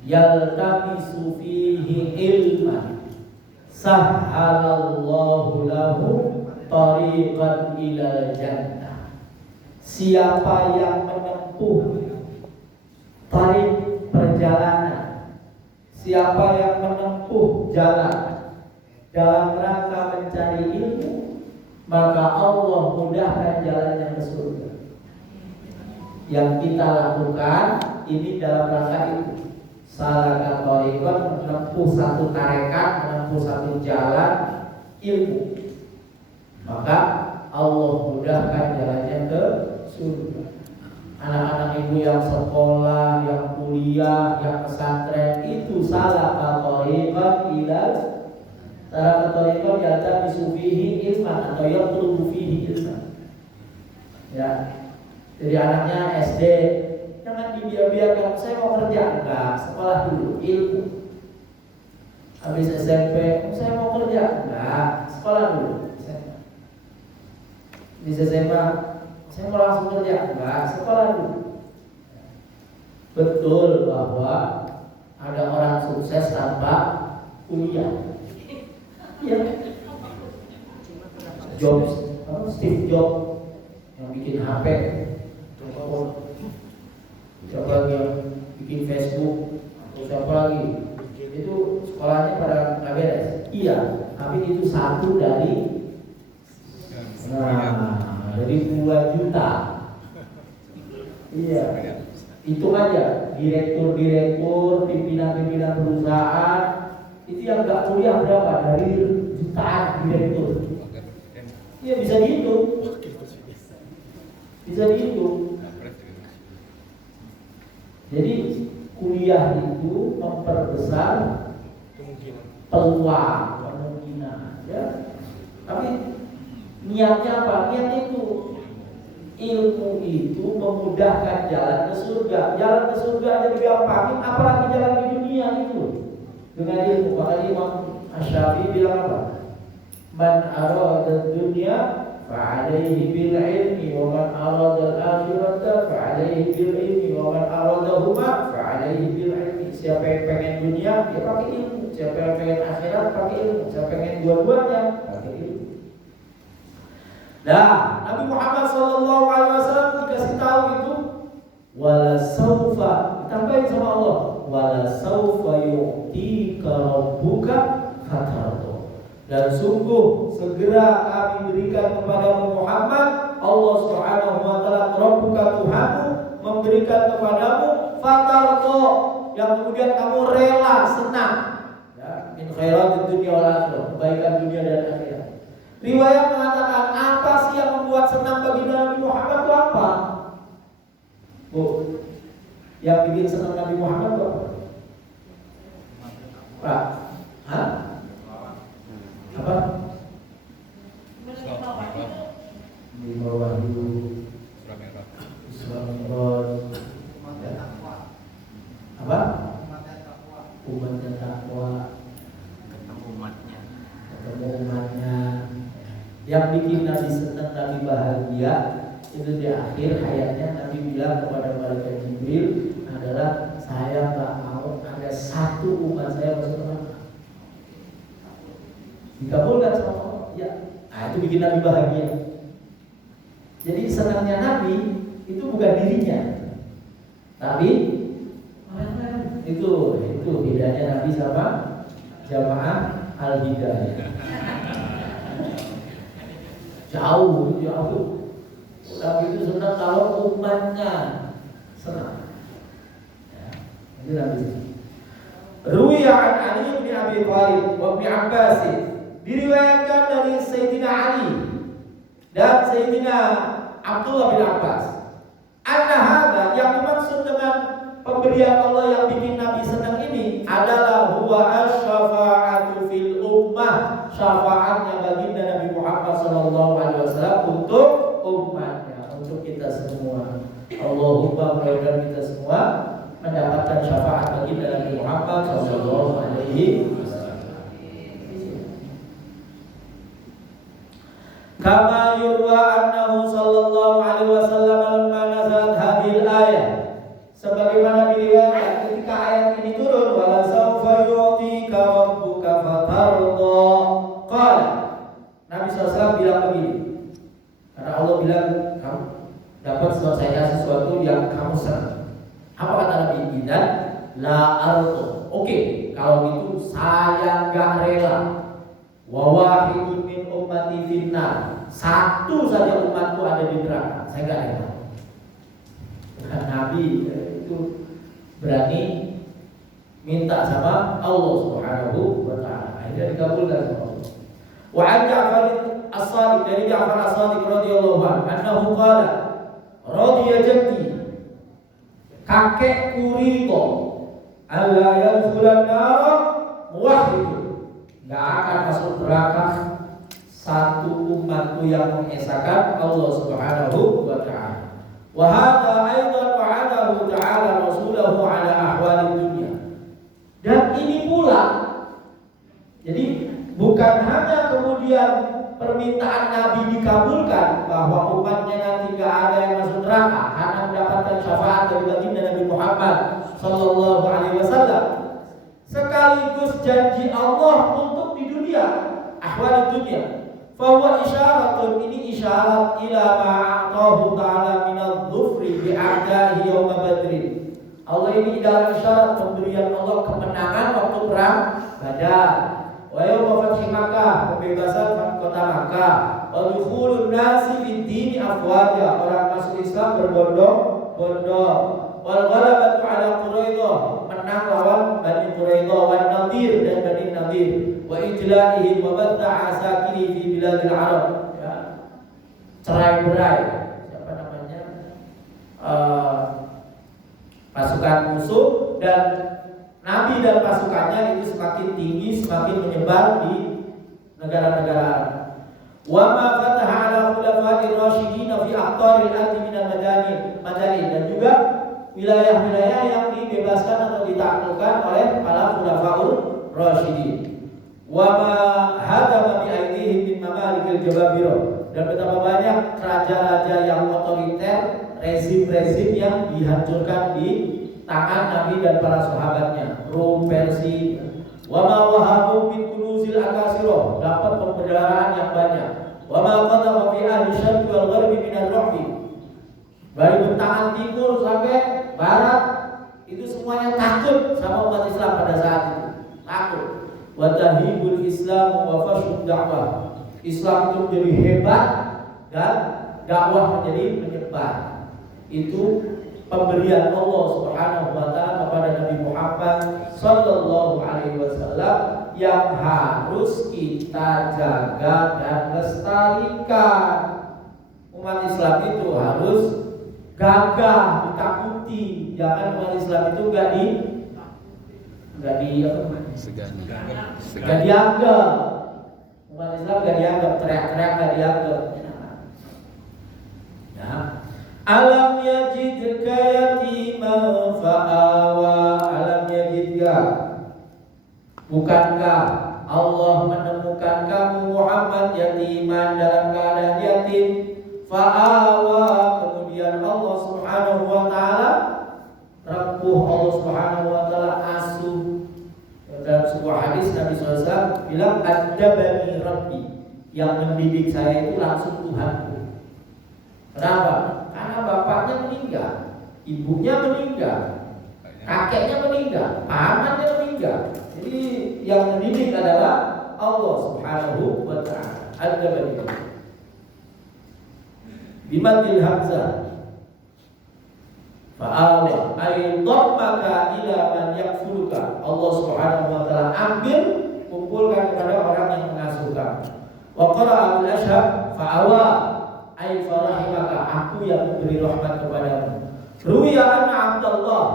yaltamisu fihi ilman sahhalallahu lahu tariqan ilal jannah. Siapa yang menempuh tarik perjalanan, siapa yang menempuh jalan dalam rangka mencari ilmu, maka Allah mudahkan jalannya ke surga. Yang kita lakukan ini dalam rangka itu. Salaka tariqan, menempuh satu tarekat, menempuh satu jalan ilmu, maka Allah mudahkan jalannya ke surga. Anak-anak ibu yang sekolah, yang kuliah, yang pesantren, itu salaka tariqan ilal salaka tariqan yata bisufihi ilman atau yatlubu fihi ilman. Ya. Jadi anaknya SD, jangan dibiarkan, saya mau kerja, enggak, sekolah dulu, ilmu. Habis SMP, saya mau kerja, enggak, sekolah dulu. Di SMA, saya mau langsung kerja, enggak, sekolah dulu. Betul bahwa ada orang sukses tanpa kuliah. Iya. Steve Jobs yang bikin HP, siapa lagi yang bikin Facebook, atau siapa lagi? Itu sekolahnya pada nggak beres. Iya, tapi itu satu dari dari 2 juta. Iya, itu aja direktur, pimpinan perusahaan itu yang nggak kuliah berapa dari jutaan direktur. Iya bisa dihitung. Jadi kuliah itu memperbesar peluang, kemungkinan, ya. Tapi niatnya apa? Niat itu ilmu itu memudahkan jalan ke surga. Jalan ke surga aja digampangin, apalagi jalan di dunia itu dengan ilmu. Makanya Imam Asy-Syafi'i bilang apa? Man arada dunya fa'alaihi bil ilmi wa man arada al-akhirata fa'alaihi bil ilmi wa man aradahuma fa'alaihi bil ilmi. Siapa yang pengen dunia dia pakai ilmu, siapa yang pengen akhirat pakai ilmu, siapa yang pengen dua-duanya pakai ilmu. Nah, Nabi Muhammad SAW dikasih tahu itu wala saufa, ditambahin sama Allah, wala saufa yu'tika rabbuka fatardo. Dan sungguh segera kami berikan kepadamu Muhammad, Allah Subhanahu wa taala Rabbuka Tuhanmu memberikan kepadamu fatardo, yang kemudian kamu rela senang, ya, min khairatid dunya wal akhirah, kebaikan dunia dan akhirat. Riwayat mengatakan apa sih yang membuat senang bagi Nabi Muhammad itu apa? Bu, yang bikin senang Nabi Muhammad itu apa? Pak, hah? Apa? Di bawah itu apa? Umat yang takwa, ketemu umatnya. Yang bikin Nabi senang, Nabi bahagia itu di akhir hayatnya Nabi bilang kepada malaikat Jibril adalah saya tak mau ada satu umat saya masuk neraka. Dikabulkan sama Allah, ya. Nah, itu bikin Nabi bahagia. Jadi senangnya Nabi itu bukan dirinya, tapi orang lain. Itu bedanya Nabi sama jamaah al-hidayah. Jauh. Nabi itu senang kalau umatnya senang. Ya, itu Nabi. Ruwiya an Ali bin Abi Thalib wa Ibnu Abbas, diriwayatkan dari Sayyidina Ali dan Sayyidina Abdullah bin Abbas, anna hadza, yang dimaksud dengan pemberian Allah yang bikin Nabi senang ini adalah huwa asy-syafa'atu fil ummah, syafaatnya baginda Nabi Muhammad SAW untuk umatnya, untuk kita semua. Allahumma mudah-mudahan kita semua mendapatkan syafaat baginda Nabi Muhammad SAW. Kama yurwa annahu sallallahu alaihi wasallam lamma nazalat hadhil ayah, sebagaimana diriwayatkan ketika ayat ini turun, wala sawfa yu'tika rabbuka fatarda, qala, Nabi SAW bilang begini, karena Allah bilang kamu dapat selesaikan sesuatu yang kamu senang. Apa kata Nabi? Idan la ardo, oke, kalau gitu saya enggak rela. Wa wahidun min ummati finnar, satu saja umatku ada di neraka, saya enggak rela. Nabi itu berani minta sama Allah Subhanahu wa taala, akhirnya dikabulkan sama Allah. Wa an Ja'far as-Shadiq, dari Ja'far as-Shadiq radhiyallahu anhu qala, radiya jaddi, kakekku ridho, alla yadkhulan nar muwahhid, enggak akan masuk neraka satu umatku yang mengesahkan Allah Subhanahu wa taala. Wa hadza aidan wa'adahu ta'ala rasulahu ala ahwalid dunya. Dan ini pula, jadi bukan hanya kemudian kemudian permintaan Nabi dikabulkan bahwa umatnya nanti gak ada yang masuk neraka karena mendapatkan syafaat dari baginda Nabi Muhammad Sallallahu Alaihi Wasallam, sekaligus janji Allah untuk di dunia, ahwal dunia. Fahuwa isyaratun, ini isyarat ila ma'atahu ta'ala minal dhufri bi'a'dahi yawma badrin. Allah ini adalah isyarat pemberian Allah kemenangan waktu perang Badar. Wa yawma fathi Makkah, pembebasan kota Makkah. Wa dukhulun nasi bid-dini afwaja, orang masuk Islam berbondong-bondong. Wal ghalabatu ala Quraidah, menang lawan Bani Quraidah, wan Nadir dan Bani Nadir. Wa ijla'ihim wa badda'a sakini fi biladil Arab, ya. Cerai-berai, siapa namanya, pasukan musuh, dan Nabi dan pasukannya itu semakin tinggi, semakin menyebar di negara-negara Arab. Wa ma fataha ala khulafa'ir rasyidin fi aqtaril ardi minal madain, dan juga wilayah-wilayah yang dibebaskan atau ditaklukkan oleh para khulafaur rasyidin. Wa ma hadama bi aidihim min mamalikil jababirah, dan betapa banyak raja-raja yang otoriter, rezim-rezim yang dihancurkan di tangan Nabi dan para sahabatnya, Rom, Persia. Wa ma wahabu min kunuzil akasirah, dapat pembenaran yang banyak. Wa ma qadama fi ahli syarq wal gharbi min ar-rahbi, dari bentangan timur sampai barat itu semuanya takut sama umat Islam pada saat itu, takut. Wa tahibul Islam wa fashud dakwah, Islam itu menjadi hebat dan dakwah menjadi menyebar. Itu pemberian Allah Subhanahu wa taala kepada Nabi Muhammad sallallahu alaihi wasallam yang harus kita jaga dan lestarikan. Umat Islam itu harus gagah, ditakuti. Jangan umat Islam itu enggak dianggap. Umat Islam enggak dianggap, teriak-teriak enggak dianggap. Ya. Alam yajidka yatiman fa'awa, alam yajidka, bukankah Allah menemukan kamu Muhammad yatiman, dalam keadaan yatim, fa'awa, kemudian Allah Subhanahu wa taala rempuh, Allah Subhanahu wa taala asuh. Dalam sebuah hadis Nabi SAW bilang, adabani Rabbi, yang mendidik saya itu langsung Tuhanku. Kenapa? Karena bapaknya meninggal, ibunya meninggal, kakeknya meninggal, pamannya meninggal. Jadi yang mendidik adalah Allah Subhanahu wa taala. Adabani bimadil hamzah fa'ala ay dhammaka ila man yakfuluka. Allah Subhanahu wa taala ambil, kumpulkan kepada orang yang mengasuhkan. Wa qara'a al-ashhab fa'awa ay farahimaka, aku yang memberi rahmat kepadamu. Ruwiya anna Abdullah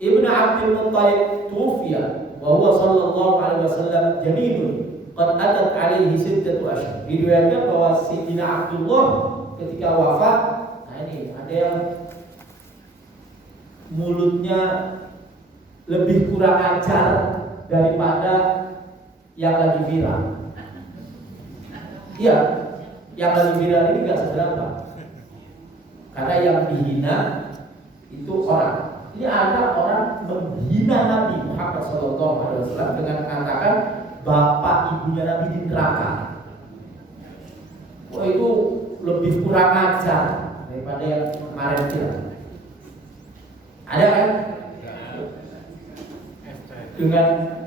ibn Abdul Muttalib tufiya wa huwa sallallahu alaihi wasallam janinun qad atat alaihi sittatu ashhur. Diriwayatkan bahwa Sayyidina Abdullah ketika wafat, nah ini ada yang mulutnya lebih kurang ajar daripada yang lagi viral. Iya, yang lagi viral ini gak seberapa, karena yang dihina itu orang. Ini ada orang menghina Nabi Muhammad SAW dengan mengatakan bapak ibunya Nabi di neraka. Oh, itu lebih kurang ajar daripada yang kemarin kita. Ada kan?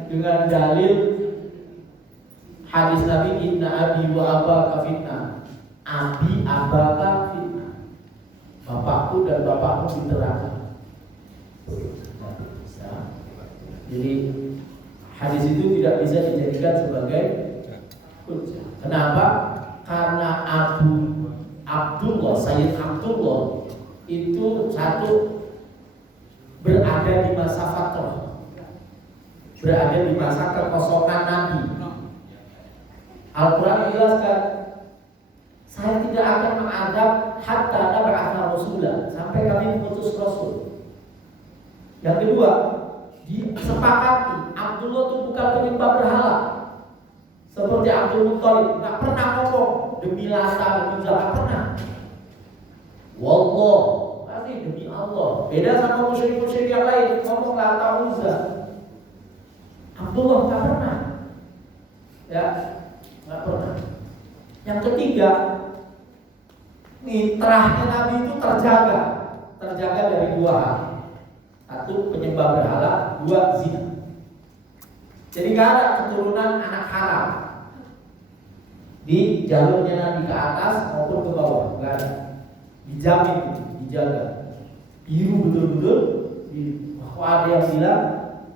Dengan dalil hadis Nabi, inna abi wa abaka fitnah, abi abaka fitnah, bapakku dan bapakmu di neraka. Jadi hadis itu tidak bisa dijadikan sebagai hujjah. Kenapa? Karena Abdullah, Sayyid Abdullah itu satu berada di masa fatrah, berada di masa kekosongan Nabi. Al-Quran menjelaskan, saya tidak akan mengadab hatta nab'atha rasulah, sampai kami mengutus Rasul. Yang kedua, disepakati Abdullah itu bukan penyembah berhala. Seperti Abdul Muttalib, nggak pernah ngomong demi Lata demi Uzza, nggak pernah. Wallah, pasti demi Allah. Beda sama musyrik-musyrik yang lain ngomong Lata Uzza. Abdullah nggak pernah, ya nggak pernah. Yang ketiga, mitrahnya Nabi itu terjaga dari dua hal. Satu, penyembah berhala. Dua, zina. Jadi gak ada keturunan anak haram di jalurnya Nabi ke atas maupun ke bawah, gak ada. Dijamin, dijaga. Biru betul-betul. Bahwa ada yang bilang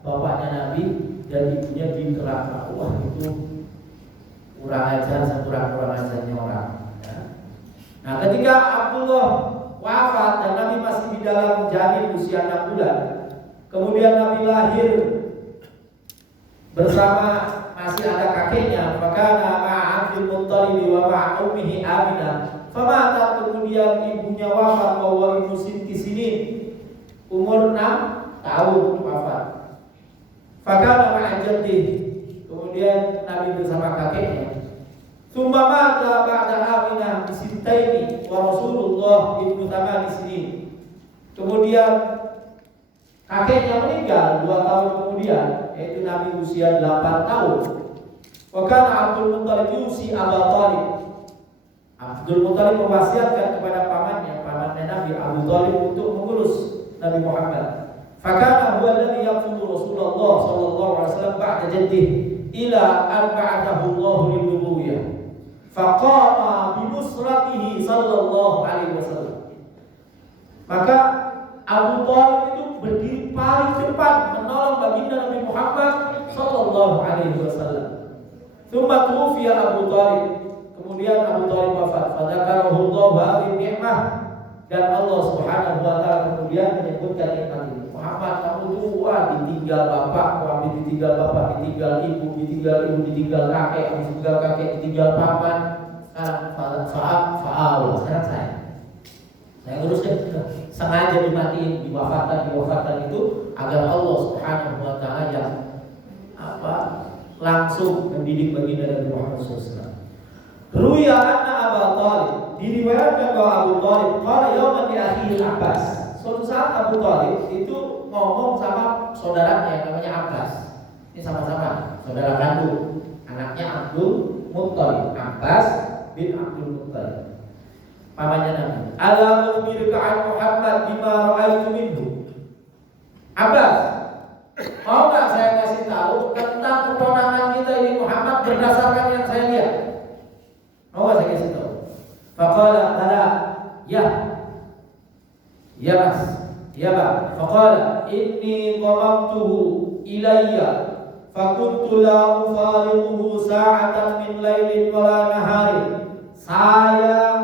bapaknya Nabi dan ibunya di neraka. Wah, itu kurang ajar, sekurang-kurang ajarnya orang, ya. Nah, ketika Abdullah wafat dan Nabi masih di dalam janin usia 6 bulan, kemudian Nabi lahir bersama masih ada kakeknya, maka nama Abdul Muttalib wa ma'a ummihi Aminah. Famata, kemudian ibunya wafat, bahwa ibu Sinti sinin, umur 6 tahun wafat. Fakana ma'a jaddih, kemudian Nabi bersama kakeknya. Tsumma mata ba'da Aminah bisintaini wa Rasulullah ibnu tamani sinin. Kemudian kakeknya meninggal 2 tahun kemudian, yaitu Nabi usia 8 tahun. Wa kana Abdul Muttalib yusi Abu Thalib. Abdul Muttalib mewasiatkan kepada pamannya Nabi Abu Thalib untuk mengurus Nabi Muhammad. Fakana huwa alladhi yaqulu Rasulullah sallallahu alaihi wasallam ba'da jaddih ila an ba'athahu Allah lin-nubuwwah. Faqama bi nusratihi sallallahu alaihi wasallam. Maka Abu Thalib itu berdiri paling depan menolong baginda Nabi Muhammad sallallahu alaihi wasallam. Tsumma tuwfiya Abu Thalib. Kemudian Abu Thalib wafat. Fadzakarahu Allah hadhihi ni'mah, dan Allah Subhanahu wa taala kemudian menyebutkan nikmat ini. Muhammad, kamu tua, ditinggal bapak, ditinggal ibu, ditinggal kakek, ditinggal paman. Sekarang sekarang saya ngurusnya, sengaja dimatiin, diwafatkan itu agar Allah Subhanahu wa taala yang langsung mendidik baginda Nabi Muhammad SAW. Ruya anna Abu Thalib, diriwayatkan bahwa Abu Thalib qala yawman li akhihi Abbas. Suatu saat Abu Thalib itu ngomong sama saudaranya yang namanya Abbas. Ini sama-sama saudara kandung, anaknya Abdul Muttalib, Abbas bin Abdul Muttalib, pamannya Nabi. Ala ukhbiruka an Muhammad bima ra'aitu minhu. Abbas, mau gak saya kasih tahu tentang keponakan kita ini Muhammad berdasarkan yang saya lihat? Mau gak saya kasih tahu? Faqala ala, ya mas, ya bang. Faqala inni qamamtuhu ilayya fakuntu la ufariquhu sa'atan min lailin wala naharin. Saya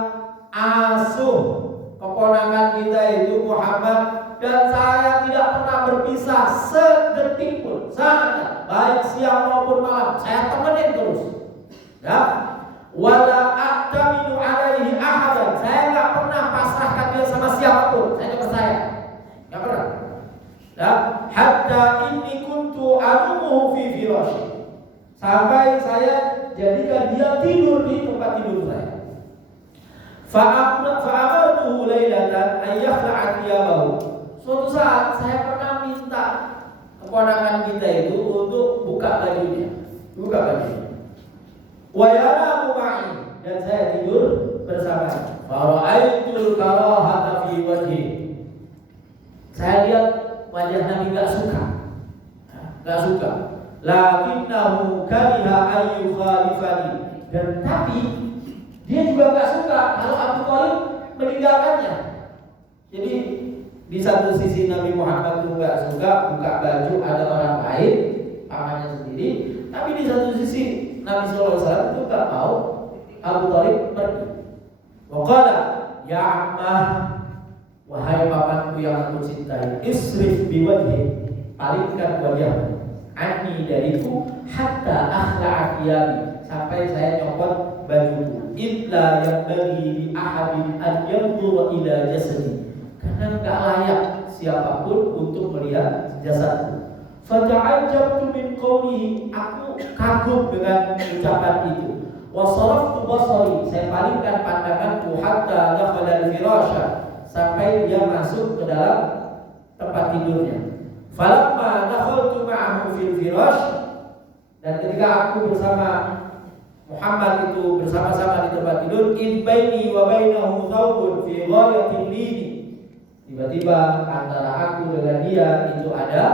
asuh keponakan kita itu Muhammad, dan saya tidak pernah berpisah sedetik pun, sangat baik siang maupun malam saya temenin terus, ya. Wala a'taminu alaihi ahadan, saya nggak pernah pasrahkan dia sama siapapun, saya nggak percaya, nggak pernah, ya. Hatta inni kuntu anumuhu fi firashi, sampai saya jadikan dia tidur di tempat tidur saya. Fa'amartuhu lailatan ayyakhla'a thiyabahu. Suatu saat saya pernah minta keponakan kita itu untuk buka bajunya. Wa yanamu ma'i, dan saya tidur bersama. Fara'aitul karahata fi wajhi. Saya lihat wajah Nabi enggak suka. Lakinnahu kariha ayyukhalifani, dan tapi dia juga enggak suka kalau Abu Thalib meninggalkannya. Jadi di satu sisi Nabi Muhammad itu enggak suka buka baju ada orang lain, pamannya sendiri, tapi di satu sisi Nabi SAW itu enggak mau Abu Thalib pergi. Wa qala ya ammah, wahai pamanku yang aku cintai, isrif biwajhi, palingkan wajahmu, anni dariku, hatta akhla'a thiyabi, sampai saya nyopot bajuku. Illa yang bagi ahadin an yanzura ila jasadi, karena enggak layak siapapun untuk melihat jasadku. Fata'ajjabtu min qawlihi, aku kagum dengan ucapan itu. Wa saraftu basari, saya palingkan pandanganku hatta dakhala al-firasha, sampai dia masuk ke dalam tempat tidurnya. Falamma dakhaltu ma'ahu fil firash, dan ketika aku bersama Muhammad itu bersama-sama di tempat tidur, in baini wa bainahu thawbun fi ghayatil lini, tiba-tiba antara aku dengan dia itu ada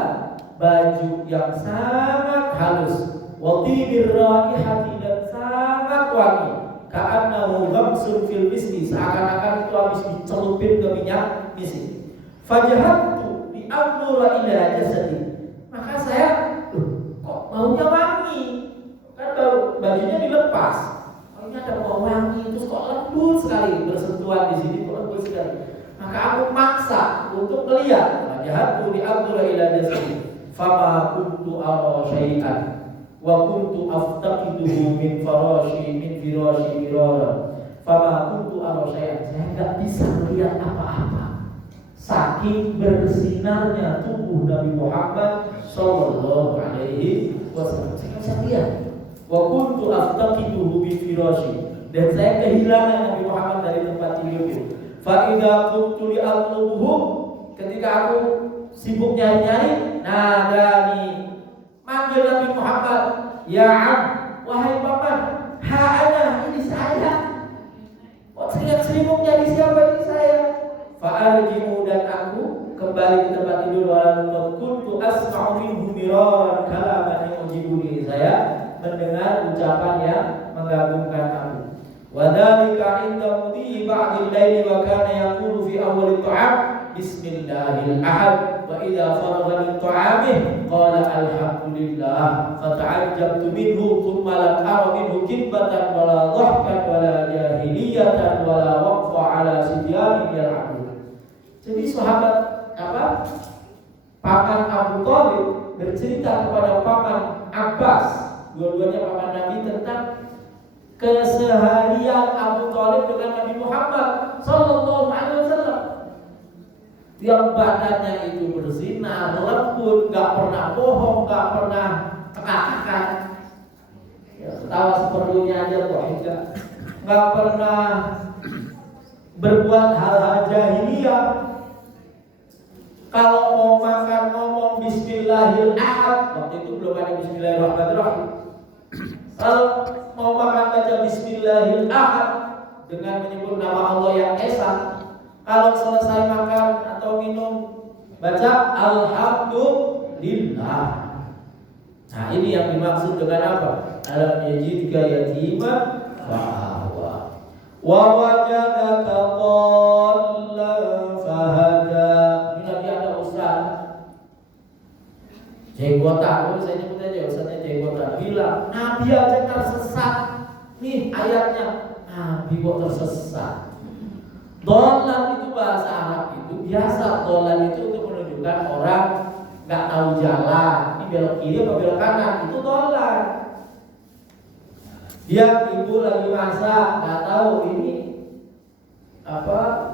baju yang sangat halus, wa tibir raihati, dan sangat wangi, ka'annahu ghamsun fil miski, seakan-akan itu habis dicelupin ke minyak misk. Fajahattu bi anzura ila jasadi, maka saya kok baunya wangi, kan bajunya dilepas, baunya ada bau wangi, terus kok lembut sekali bersentuhan di sini, kok lembut sekali. Maka aku maksa untuk melihat. Fajahattu bi anzura ila jasadi, fama kuntu ara syai'an wa kuntu aftaqiduhu min firashi mirara. Fama kuntu ara syai'an, saya enggak bisa melihat apa-apa saking bersinarnya tubuh Nabi Muhammad sallallahu alaihi wasallam. Saya enggak bisa lihat. Wa kuntu aftaqiduhu min firashi, dan saya kehilangan Nabi Muhammad dari tempat tidurnya. Fa idza kuntu li atlubuhu, ketika aku sibuk nyari-nyari, nadani, manggil Nabi Muhammad, ya am, wahai paman, ha ana, ini saya. Kok sibuk nyari siapa, ini saya. Fa'arji'u, dan aku kembali ke tempat tidur, walau kuntu asma'u minhu miraran kalaman yu'jibuni, saya mendengar ucapan yang menggabungkan aku. Wa dzalika 'inda mudhi ba'dil laili wa kana yaqulu fi awwal at-ta'am bismillahil ahad, wa idza faragha min ta'amih qala alhamdulillah. Fata'ajjabtu minhu thumma lam ara minhu kibatan wala dhahkan wala jahiliyatan wala waqfa ala sibyanin yal'abun. Jadi sahabat paman Abu Thalib bercerita kepada paman Abbas, dua-duanya paman Nabi, tentang keseharian Abu Thalib dengan Nabi Muhammad sallallahu alaihi wasallam. Tiap badannya itu bersinar, lembut, gak pernah bohong, gak pernah tengah-tengah, ya, ketawa seperlunya aja kok, gak pernah berbuat hal-hal jahiliyah. Kalau mau makan ngomong bismillahil ahad, waktu itu belum ada bismillahirrahmanirrahim. Kalau mau makan baca bismillahil ahad dengan menyebut nama Allah yang esa. Kalau selesai makan atau minum, baca alhamdulillah. Nah, ini yang dimaksud dengan apa? Alam yajidka yatiman fa'awa wa wajadaka dhallan fahada. Ini Nabi ada ustaz jenggotan, saya nyebut aja ustaznya jenggotan, bilang Nabi aja tersesat. Nih ayatnya, Nabi kok tersesat. Dolan itu bahasa Arab itu biasa. Dolan itu untuk menunjukkan orang nggak tahu jalan. Ini belok kiri atau belok kanan, itu dolan. Dia ibu lagi masak, nggak tahu ini apa,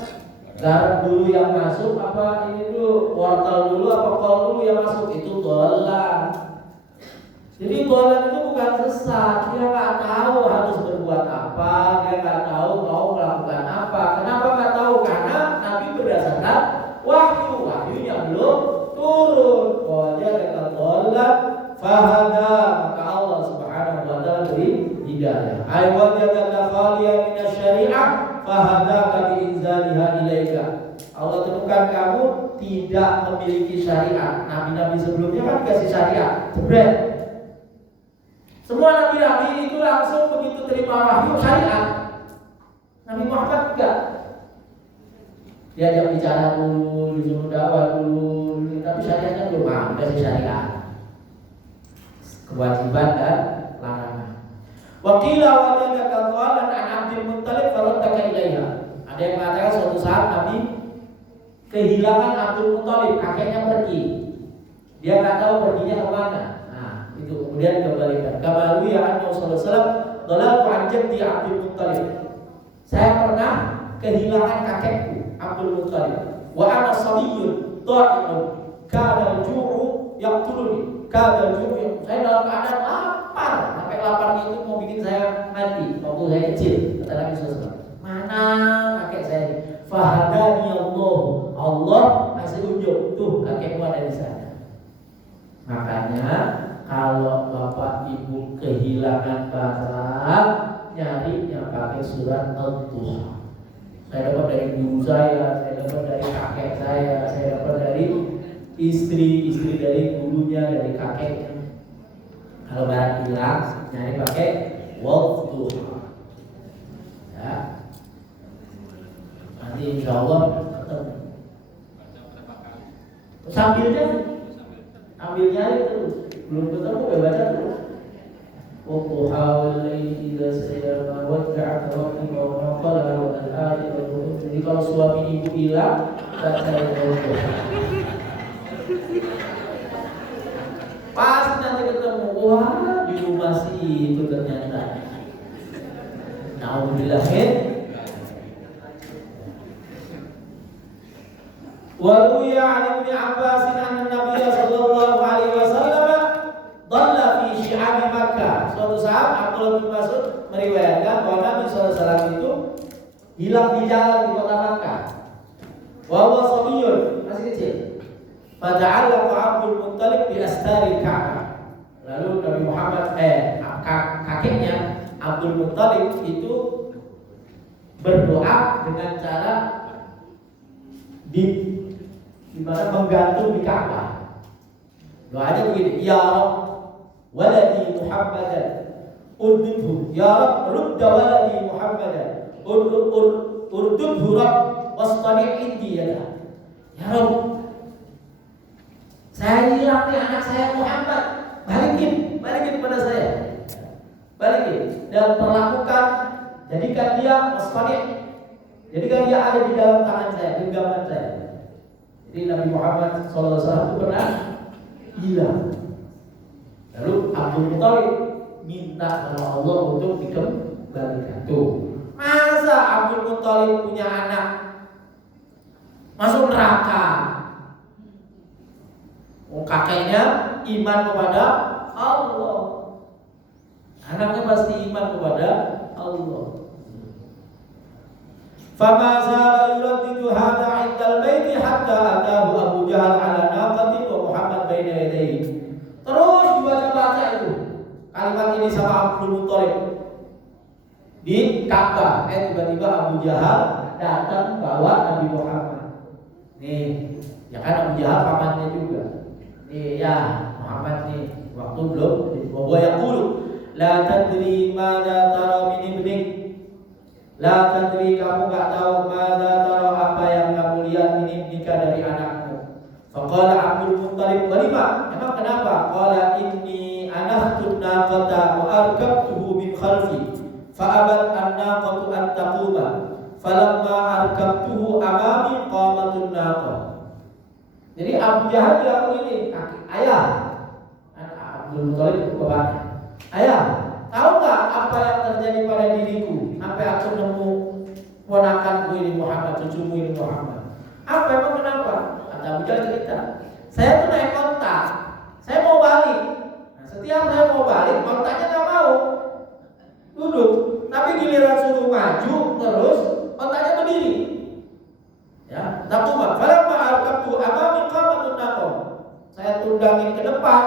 garam dulu yang masuk, apa ini dulu wortel dulu, apa kol dulu yang masuk, itu dolan. Jadi dolan itu bukan sesat. Dia nggak tahu harus berbuat apa, dia nggak tahu mau melakukan apa. Kenapa nggak tahu? Karena Nabi berdasarkan wahyu yang belum turun. Wajah kata dolan fahada, maka Allah subhanahu wa ta'ala beri hidayah. Ay wajah kata khaliya minas syariah fahada kati inzaliha ilaika. Allah temukan kamu tidak memiliki syariat. Nabi-nabi sebelumnya kan dikasih syariat, jebret. Semua nabi-nabi itu langsung begitu terima wahyu syariat. Nabi Muhammad enggak. Diajak bicara dulu, disuruh dakwah dulu, tapi syariatnya belum mau kasih syariat. Kewajiban dan larangan. Wakila wajadaka qalan an Abdul Muttalib farattaka ilaiha. Ada yang mengatakan suatu saat Nabi kehilangan Abdul Muttalib, kakeknya pergi. Dia enggak tahu perginya ke mana. Itu kemudian dikembalikan. Kama ya annahu sallallahu alaihi wasallam dhalal anjad di Abdul Muttalib. Saya pernah kehilangan kakekku Abdul Muttalib. Wa ana sabiyyun dha'iun kana al-ju'u yang turun kadal juru, saya dalam keadaan lapar, sampai laparnya itu mau bikin saya mati waktu saya kecil, kata Nabi SAW. Mana kakek saya ini? Fahadani Allah kasih unjuk, tuh kakekmu ada di sana. Makanya kalau bapak ibu kehilangan barang, nyarinya pakai surat Al-Duha. Saya dapat dari guru saya dapat dari kakek saya dapat dari istri dari gurunya, dari kakeknya. Kalau barang hilang, nyari pakai Al-Duha. Ya. Nanti insya Allah ketemu. Sambil nyari terus. Belum ketemu baca terus. Wadduha wal-laili idza saja wadda'a rabbuka wa ma qala wal akhiratu. Jadi kalau suami ibu hilang, baca Wadduha. Pas nanti ketemu, wah di rumah sih itu ternyata. Nauzubillah. Wa ruwiya 'an Ibnu Abbas anna Nabiy sallallahu alaihi wasallam dhalla fi syi'ab Makkah. Suatu saat Abdullah bin Mas'ud meriwayatkan bahwa Nabi sallallahu alaihi wasallam itu hilang di jalan di kota Makkah. Wa huwa sabiyyun, masih kecil. Faja'alaqa Abdul Muttalib bi astari Ka'bah. Lalu Nabi Muhammad kakeknya Abdul Muttalib itu berdoa dengan cara di mana menggantung di Ka'bah. Doanya begini, ya Rabb waladi Muhammadan urdudhu, ya Rabb rudda waladi Muhammadan urdudhu Rabb wastani' indi yada. Ya Rabb, saya hilang nih anak saya Muhammad, balikin pada saya, balikin dan perlakukan, jadikan dia wastani', jadikan dia ada di dalam tangan saya, genggaman saya. Jadi Nabi Muhammad SAW itu pernah hilang. Lalu Abdul Muttalib minta sama Allah untuk dikembalikan. Tuh, masa Abdul Muttalib punya anak masuk neraka? Kakeknya iman kepada Allah, anaknya pasti iman kepada Allah. Fama zala yuraddidu hadha 'inda al-baiti hatta atahu Abu Jahal 'ala naqatin wa Muhammad baina yadayhi. Terus dibaca-baca itu kalimat ini sama Abdul Muttalib di Ka'bah. Tiba-tiba Abu Jahal datang bawa Nabi Muhammad. Nih, ya kan Abu Jahal pamannya juga. Nih ya, Muhammad nih waktu belum bahwa yaqulu la tadri madza tara min ibnik. La tadri, kamu gak tahu mada taro, apa yang kamu lihat ini nikah dari anakmu. Faqala Abdul Muttalib, walima, emang kenapa? Qala inni anahtun naqata wa arkabtuhu min khalfi fa'abat an-naqatu an taquma falamma arkabtuhu amami qamatun naqah. Jadi Abu Jahal bilang ini, ayah, Abdul Muttalib bapaknya, ayah, tahu nggak apa yang terjadi pada diriku sampai aku nemu ponakanku ini Muhammad, cucumu ini Muhammad? Apa emang kenapa? Kata Abu Jahal cerita, saya tuh naik onta, saya mau balik. Nah, setiap saya mau balik, ontanya nggak mau duduk, tapi giliran suruh maju terus ontanya berdiri. Ya, takuma. Falamma arkabtu amami qamatun naqam. Saya tundangin ke depan,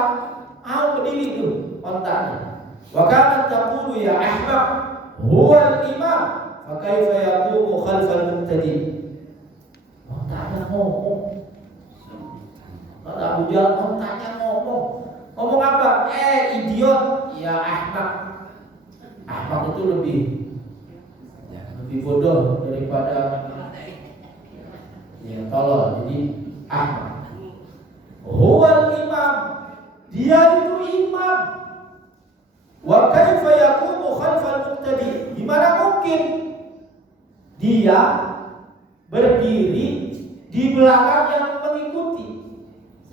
mau berdiri tuh ontanya. Wa kanat taqulu ya ahmaq huwa al-imam fa kaifa yaqumu khalfal muqtadi. Ontanya ngomong. Kata Abu Jahal, ontanya ngomong. Ngomong apa? Idiot. Ya ahmaq. Ahmaq itu lebih bodoh daripada ya tolol. Jadi ahmaq. Huwa al-imam. Dia itu imam. Wa kaifa yaqumu khalfal muqtadi? Gimana mungkin dia berdiri di belakang yang mengikuti?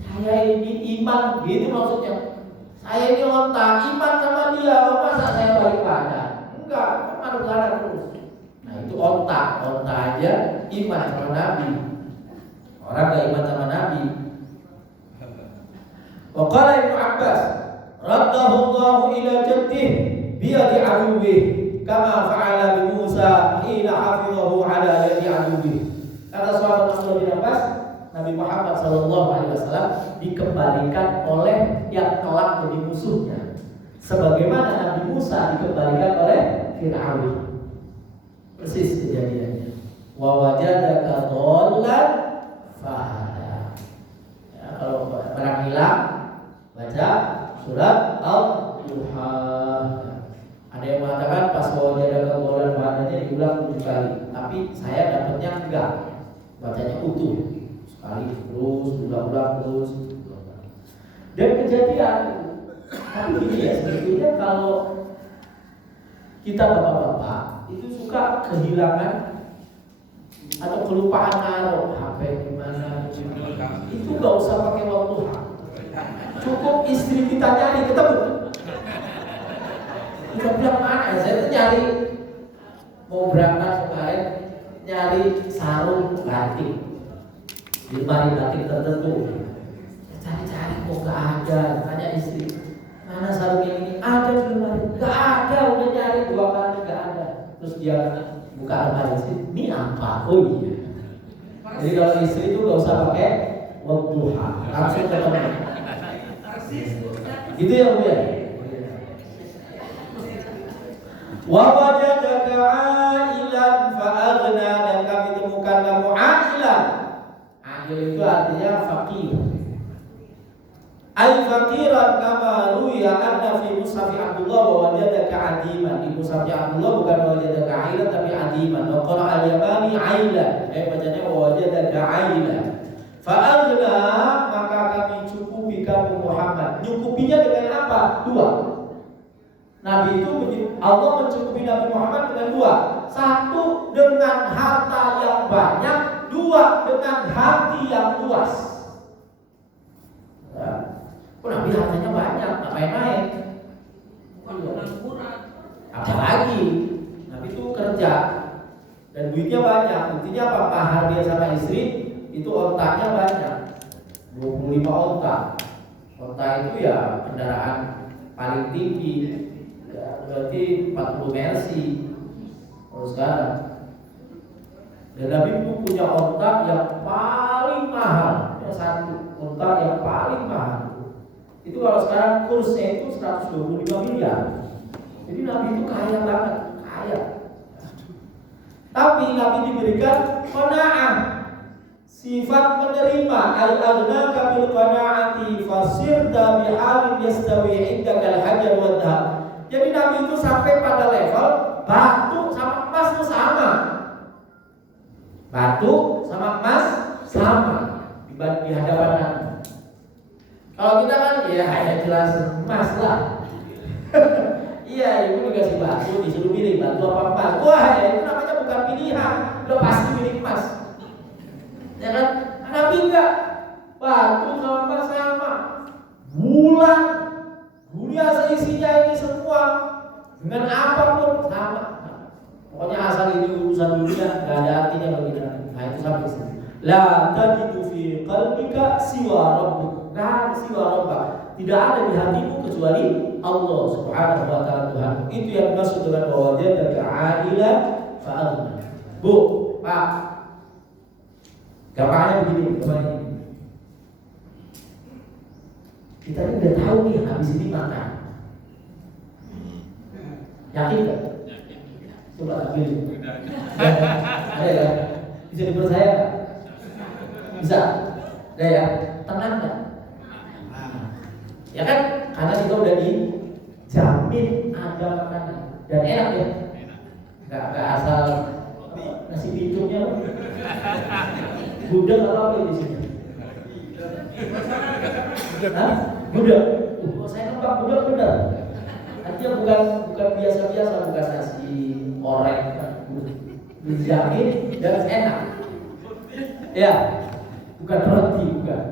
Saya ini iman, gitu maksudnya. Saya ini onta, iman sama dia. Masa saya balik badan? Enggak, kan harus ada terus. Nah itu onta aja iman sama Nabi. Orang gak iman sama Nabi. Wa qala Ibnu Abbas, raddahu Allahu ila jaddih biyadi aduwih kama fa'ala bi Musa hina hafizahu ala yadi aduwih. Kata sahabat Abdullah bin Abbas, Nabi Muhammad SAW dikembalikan oleh yang kelak jadi musuhnya, sebagaimana Nabi Musa dikembalikan oleh Fir'aun. Persis kejadiannya. Wa wajadaka dhallan fahada. Ya, kalau barang hilang baca surat Al-Duha. Ada yang mengatakan pas wajadaka dhallan fahadanya diulang 7 kali, tapi saya dapatnya enggak, bacanya utuh. Sekali terus, ulang-ulang terus. Dan kejadian ini ya, sebetulnya kalau kita bapak-bapak itu suka kehilangan atau kelupaan naruh HP di mana, itu nggak usah pakai waktu, cukup istri kita nyari ketemu. Kita bilang mana? Saya tuh nyari mau berangkat kemarin, nyari sarung batik di lemari batik tertentu. Cari-cari kok nggak ada, tanya istri, mana sarung yang ini? Ada di lemari, nggak ada, udah nyari 2 kali nggak ada. Terus dia buka lemari sih, ini apa? Oh iya. Jadi kalau istri itu nggak usah pakai wadduha, langsung ketemu. Gitu ya Bu ya. Wa wajadaka 'ailan fa'aghna, dan kami temukan kamu 'ailan. 'Ail itu artinya fakir. Ai fakiran kama ruya anna fi mushaf Abdullah wa wajadaka 'adiman. Di mushaf Abdullah bukan wajadaka 'ailan tapi 'adiman. Wa qala al-Yamani 'ailan. Bacanya wajadaka 'ailan. Fa'aghna, maka kami cukupi kamu Muhammad. Nyukupinya dengan apa? 2. Nabi itu, Allah mencukupi Nabi Muhammad dengan 2. 1 dengan harta yang banyak, 2 dengan hati yang luas. Ya. Nabi hartanya banyak, nggak main-main. Apa lagi? Nabi itu kerja dan duitnya banyak. Buktinya apa? Mahar dia sama istri itu ontanya banyak, 25 onta. Onta itu ya kendaraan paling tinggi, ya, berarti 40 Mercy kalau sekarang. Dan Nabi itu punya onta yang paling mahal, ya, 1 onta yang paling mahal. Itu kalau sekarang kursnya itu 125 miliar. Jadi Nabi itu kaya banget, kaya. Tapi Nabi diberikan qanaah, sifat menerima. Al-aghnaka bil qanaati fasirta bihalin yastawi indaka al-hajar wa dhahab. Jadi Nabi itu sampai pada level batu sama emas itu sama. Batu sama emas sama di hadapan Nabi. Kalau kita kan ya hanya jelas emas lah. Iya, ibu dikasih batu, disuruh pilih batu apa emas. Wah, ya itu namanya bukan pilihan, udah pasti pilih emas. Ya kan? Nabi enggak, batu sama emas sama. Bulan, dunia seisinya ini semua dengan apapun sama. Pokoknya asal ini urusan dunia nggak ada artinya bagi Nabi. Nah itu sampai sini. La tajidu fi qalbika siwa rabbuk. Nah, siwa rabbak, tidak ada di hatimu kecuali Allah Subhanahu wa taala Tuhan. Itu yang dimaksud dengan wajadaka 'ailan fa'aghna. Bu, Pak. Gambarnya begini, gambarnya ini. Kita ini udah tahu nih habis ini makan. Yakin enggak? Coba ambil. Ada ya? Bisa dipercaya? Bisa. Ada ya? Tenang enggak? Ya kan? Karena kita udah dijamin ada makanan dan enak ya. Enggak asal nasi pincuknya. Gudeg apa di sini? Hah? Gudeg. Kok saya nebak gudeg benar? Artinya bukan biasa-biasa, bukan nasi orek, dijamin dan enak. Ya, bukan roti, bukan.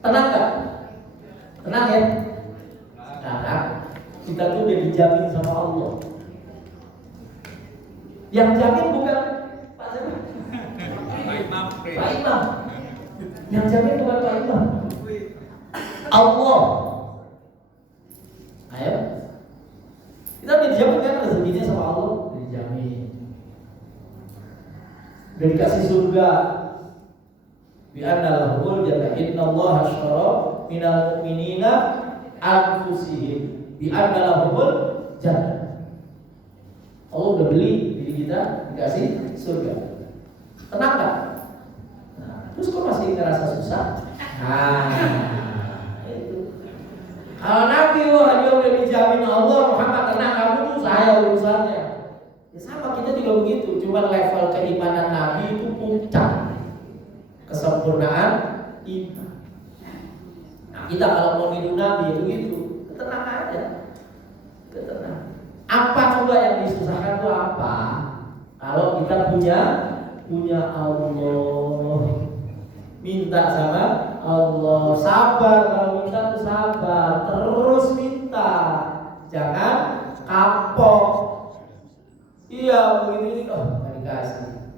Tenang nggak? Tenang ya. Nah, kita tuh udah dijamin sama Allah. Yang jamin bukan Pak Imam. Yang jamin bukan Pak siapa? Allah. Ayo. Kita dijamin kan rezekinya sama Allah, dijamin. Udah dikasih surga. Bi anna lahul jannah. Innallaha ashtara minal mu'minina anfusihim bi anna lahul jannah. Allah udah beli diri kita, dikasih surga. Tenang gak? Nah, terus kok masih ngerasa susah? Itu. Kalau Nabi dia udah dijamin Allah, Muhammad tenang, kamu tuh saya urusannya. Ya sama, kita juga begitu. Cuma level keimanan Nabi itu puncak kesempurnaan iman. Nah, kita kalau mau niru Nabi itu gitu, tenang aja, tenang. Apa coba yang disusahkan itu apa? Kalau kita punya Allah, minta sama Allah, sabar. Kalau minta tuh sabar, terus minta, jangan kapok. Iya begini, nggak dikasih,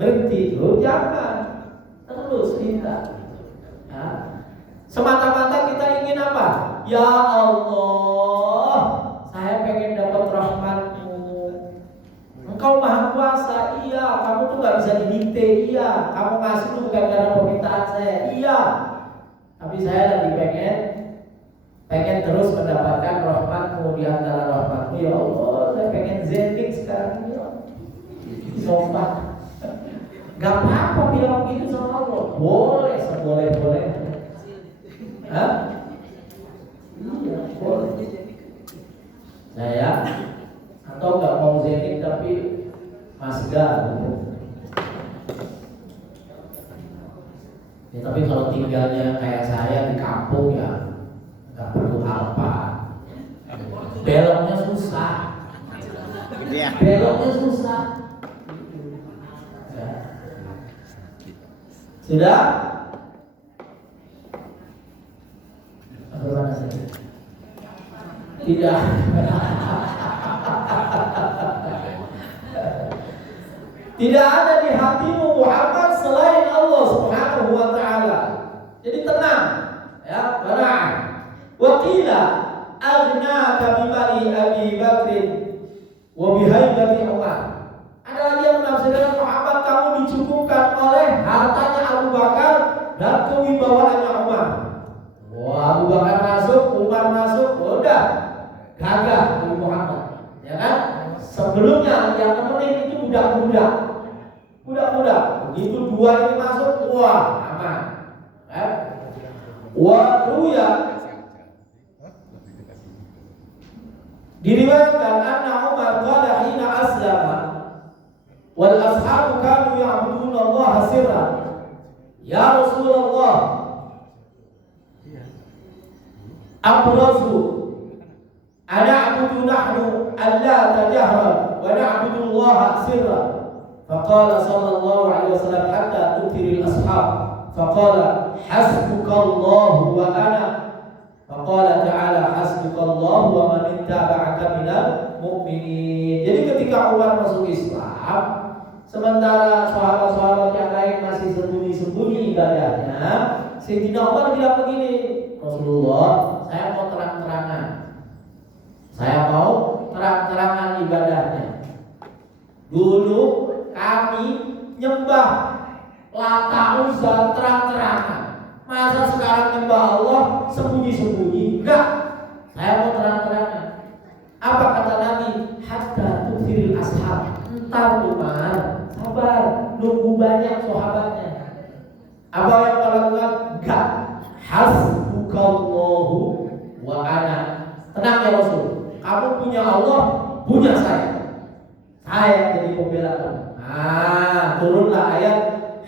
berhenti, jangan, terus minta. Nah, semata-mata kita ingin apa? Ya Allah, saya pengen dapat rahmat-Mu. Engkau maha kuasa, iya. Kamu tuh gak bisa didikte, iya. Kamu ngasih tuh bukan karena permintaan saya, iya. Tapi saya lagi pengen terus mendapatkan rahmat-Mu. Di antara rahmat-Mu, ya Allah, saya pengen zendik sekarang, ya. Sobat, gak apa-apa bilang begitu sama Allah. Boleh, seboleh-boleh. Hah? Iya, boleh. Saya atau nggak mau zendik tapi masgar. Ya tapi kalau tinggalnya kayak saya di kampung ya nggak perlu apa. Beloknya susah. Beloknya susah. Ya. Sudah? Bagaimana sih? Tidak. Tidak ada di hatimu Muhammad selain Allah Subhanahu wa taala. Jadi tenang, ya, tenang. Wa qila aghnaka bi mali Abi Bakr wa bi haibati Umar. Ada lagi yang menafsirkan Muhammad kamu dicukupkan oleh hartanya Abu Bakar dan kewibawaannya Umar. Wah, Abu Bakar masuk, Umar masuk, udah gagah Nabi Muhammad, ya kan? Sebelumnya yang nemenin itu budak-budak. Begitu dua ini masuk, wah aman. Waduya diriwayatkan anna Umar qala hina aslama wal ashabu kanu ya'buduna Allah sirran. Ya Rasulullah, abrazu ana'budu nahnu alla tajahra wa na'budu Allah sirra. Faqala sallallahu alaihi wasallam hatta tuthiril ashab. Faqala hasbukallahu wa ana. Faqala ta'ala hasbukallahu wa man ittaba'aka minal mu'minin. Jadi ketika Umar masuk Islam, sementara sahabat-sahabat yang lain masih sembunyi-sembunyi ibadahnya, Sayyidina Umar bilang begini, Rasulullah, saya mau terang-terangan. Saya mau terang-terangan ibadahnya. Dulu kami nyembah Lata Uzza terang-terangan. Masa sekarang nyembah Allah sembunyi-sembunyi? Enggak. Saya mau terang-terangan. Apa kata Nabi? Hatta tuthiril ashab. Entar Umar, sabar, nunggu banyak sahabatnya. Apa yang kau lakukan? Enggak. Hasbukallahu wa ana. Tenang ya Rasul. Kamu punya Allah, punya saya. Saya jadi pembela kamu. Turunlah ayat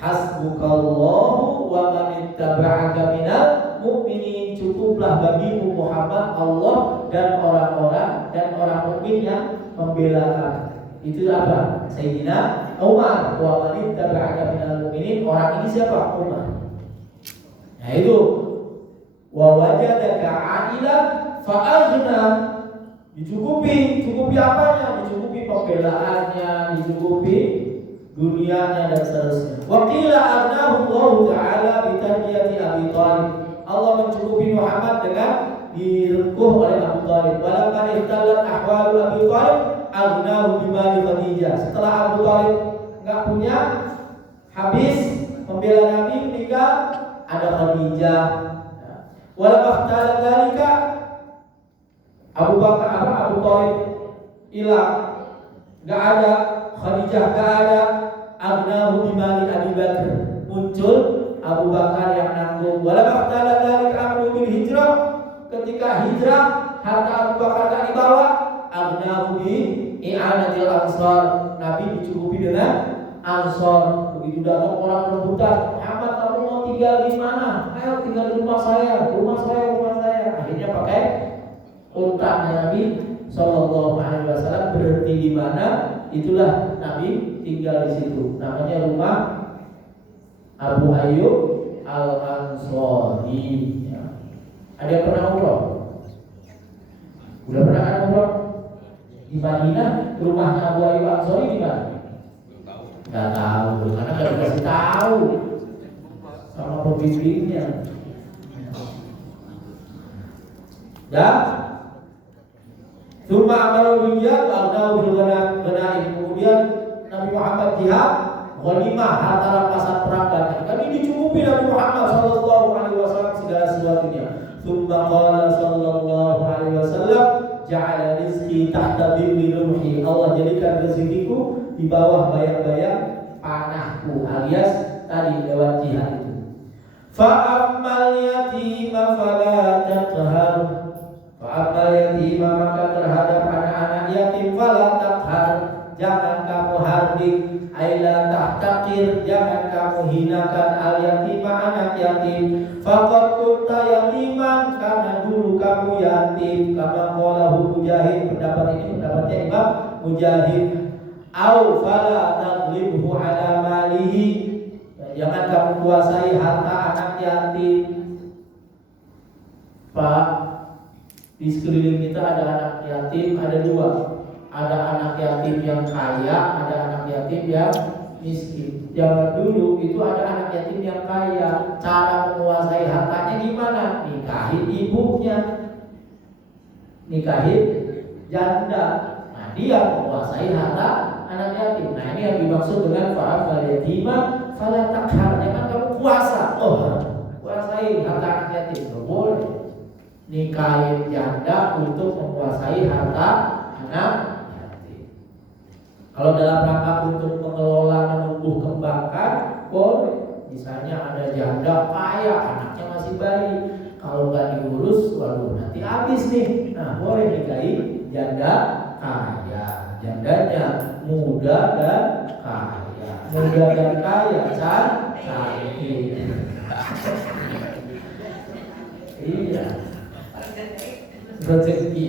hasbukallahu wa man ittaba'aka minal mu'minin. Cukuplah bagimu Muhammad Allah dan orang mukmin yang membela kamu. Itu apa? Sayyidina Umar. Wa man ittaba'aka minal mu'minin. Orang ini siapa? Umar. Nah itu. Wa wajadaka 'ailan fa'aghna. Dicukupi apanya? Dicukupi pembelaannya, dicukupi dunianya dan seterusnya. Wa qila agnahu Allah Ta'ala bi tarbiyati Abi Thalib. Allah mencukupi Muhammad dengan direngkuh oleh Abu Thalib. Walamma ihtallat ahwalu Abi Thalib agnahu bi mali Khadijah. Setelah Abu Thalib enggak punya, habis membela Nabi, meninggal, ada Khadijah. Walamma ihtallat dzalika Abu Thalib hilang, enggak ada, Khadijah enggak ada, agnahu bi mali Abi Bakar. Muncul Abu Bakar yang nanggung. Walamma ihtallat dzalika amru bil hijrah. Ketika hijrah, harta Abu Bakar enggak dibawa, agnahu bi i'anatil ansar. Nabi dicukupi dengan ansar. Begitu datang orang rebutan, Muhammad kamu mau tinggal di mana? Ayo tinggal di rumah saya, rumah saya, rumah saya. Akhirnya pakai untanya Nabi Sallallahu Alaihi Wasallam berhenti di mana, itulah Nabi tinggal di situ. Namanya rumah Abu Ayyub Al-Ansari. Ya. Ada yang pernah umroh? Udah pernah kan umroh? Di Madinah, rumahnya Abu Ayyub Al-Ansari di mana? Gak tahu, karena gak dikasih tahu sama pembimbingnya. Dan Tsumma amara bil-jihad wa agnahu bil-ghanaim. Kemudian Nabi Muhammad jihad, ghanimah, harta rampasan perang banyak. Kami dicukupi Nabi Muhammad sallallahu alaihi wasallam segala sesuatunya. Tsumma qala sallallahu alaihi wasallam, ja'ala rizqi tahta dhilli rumhi. Allah jadikan rezekiku di bawah bayang-bayang panahku, alias tadi lewat jihad itu. Fa ammal yatima fala taqhar. Fa'amal yatima, maka terhadap anak-anak yatim fala taqhar, jangan kamu hardik, aila tahtakir, jangan kamu hinakan al yatima, anak yatim. Faqad kunta yatiman, karena dulu kamu yatim. Kama qalahu Mujahid, pendapat ini pendapatnya Imam Mujahid. Au fala tadlibhu ala malihi, jangan kamu kuasai harta anak yatim. Pak, di sekeliling kita ada anak yatim, ada dua. Ada anak yatim yang kaya, ada anak yatim yang miskin. Zaman dulu itu ada anak yatim yang kaya. Cara menguasai hartanya gimana? Nikahin ibunya, nikahin janda. Nah, dia menguasai harta anak yatim. Nah, ini yang dimaksud dengan fa'al yatima fala taqhar. Jangan kamu kuasa. Kuasai harta anak yatim. Tidak boleh. Nikahin janda untuk menguasai harta anak yatim. Kalau dalam rangka untuk mengelola, menumbuh kembangkan, boleh. Misalnya ada janda kaya, anaknya masih bayi. Kalau nggak diurus, waduh nanti habis nih. Nah, boleh nikahin janda kaya. Jandanya muda dan kaya. Muda dan kaya, cantik. Iya. Rezeki.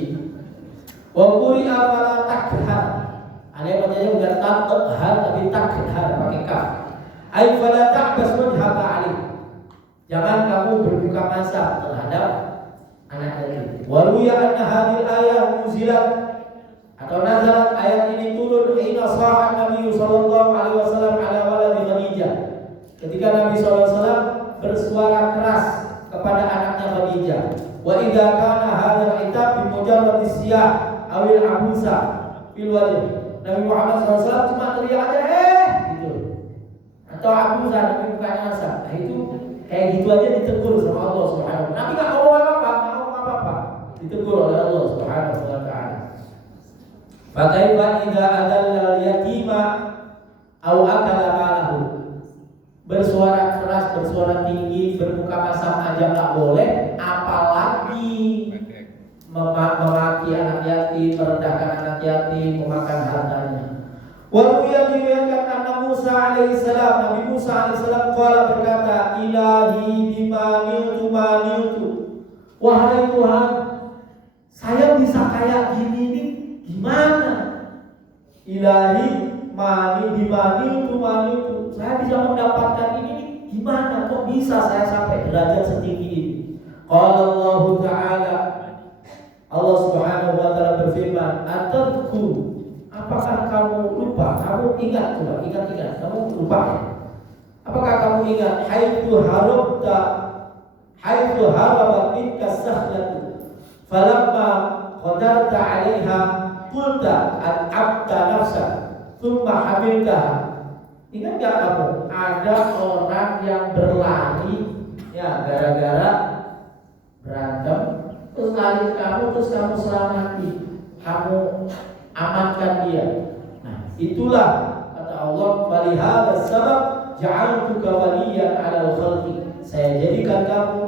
Wa quri'a fala takhar. Ada yang bacanya bukan takhar tapi takhar pakai kaf. Ai fala ta'bas wajhaka alih. Jangan kamu berbuka masa terhadap anak yatim. Wa ruya anna hadhil ayah nuzilat, atau nazalat, ayat ini turun hina sahan Nabi sallallahu alaihi wasallam ala waladi Khadijah. Ketika Nabi sallallahu alaihi wasallam bersuara keras kepada anaknya Khadijah. Wa idza kana hadzal itab bi mujarrad siyah awil abusa fil wajh. Nabi Muhammad SAW cuma teriak aja gitu. Atau abusa, tapi bukannya asal. Nah itu kayak gitu aja ditegur sama Allah Subhanahu wa taala. Nabi enggak ngomong apa-apa. Ditegur oleh Allah Subhanahu wa taala. Fa kaifa idza adalla al-yatima aw akala malahu. Bersuara keras, bersuara tinggi, bermuka masam aja nggak boleh, apalagi memaki anak yatim, merendahkan anak yatim, memakan hartanya. Waktu yang diriwayatkan anna Musa alaihissalam, Nabi Musa alaihissalam qala, berkata, ilahi bimaniltu maniltu. Wahai Tuhan, saya bisa kayak gini nih, gimana? Ilahi bimaniltu maniltu. Saya bisa mendapatkan ini nih, gimana? Kok bisa saya sampai derajat setinggi ini? Qala Allah Ta'ala, Allah Subhanahu wa taala berfirman, "Atadku." apakah kamu lupa? Kamu ingat, coba ingat-ingat. Kamu lupa ya? Apakah kamu ingat haitsu harabat minka sahlatu falamma qadarta 'alaiha qulta abta nafsa thumma hamiltaha. Ingat gak kamu ada orang yang berlari ya gara-gara berantem, terus lari kamu, terus kamu selamati, kamu amankan dia. Nah, itulah kata Allah, walihada sabab ja'altuka waliyan 'alal khalqi. Saya jadikan kamu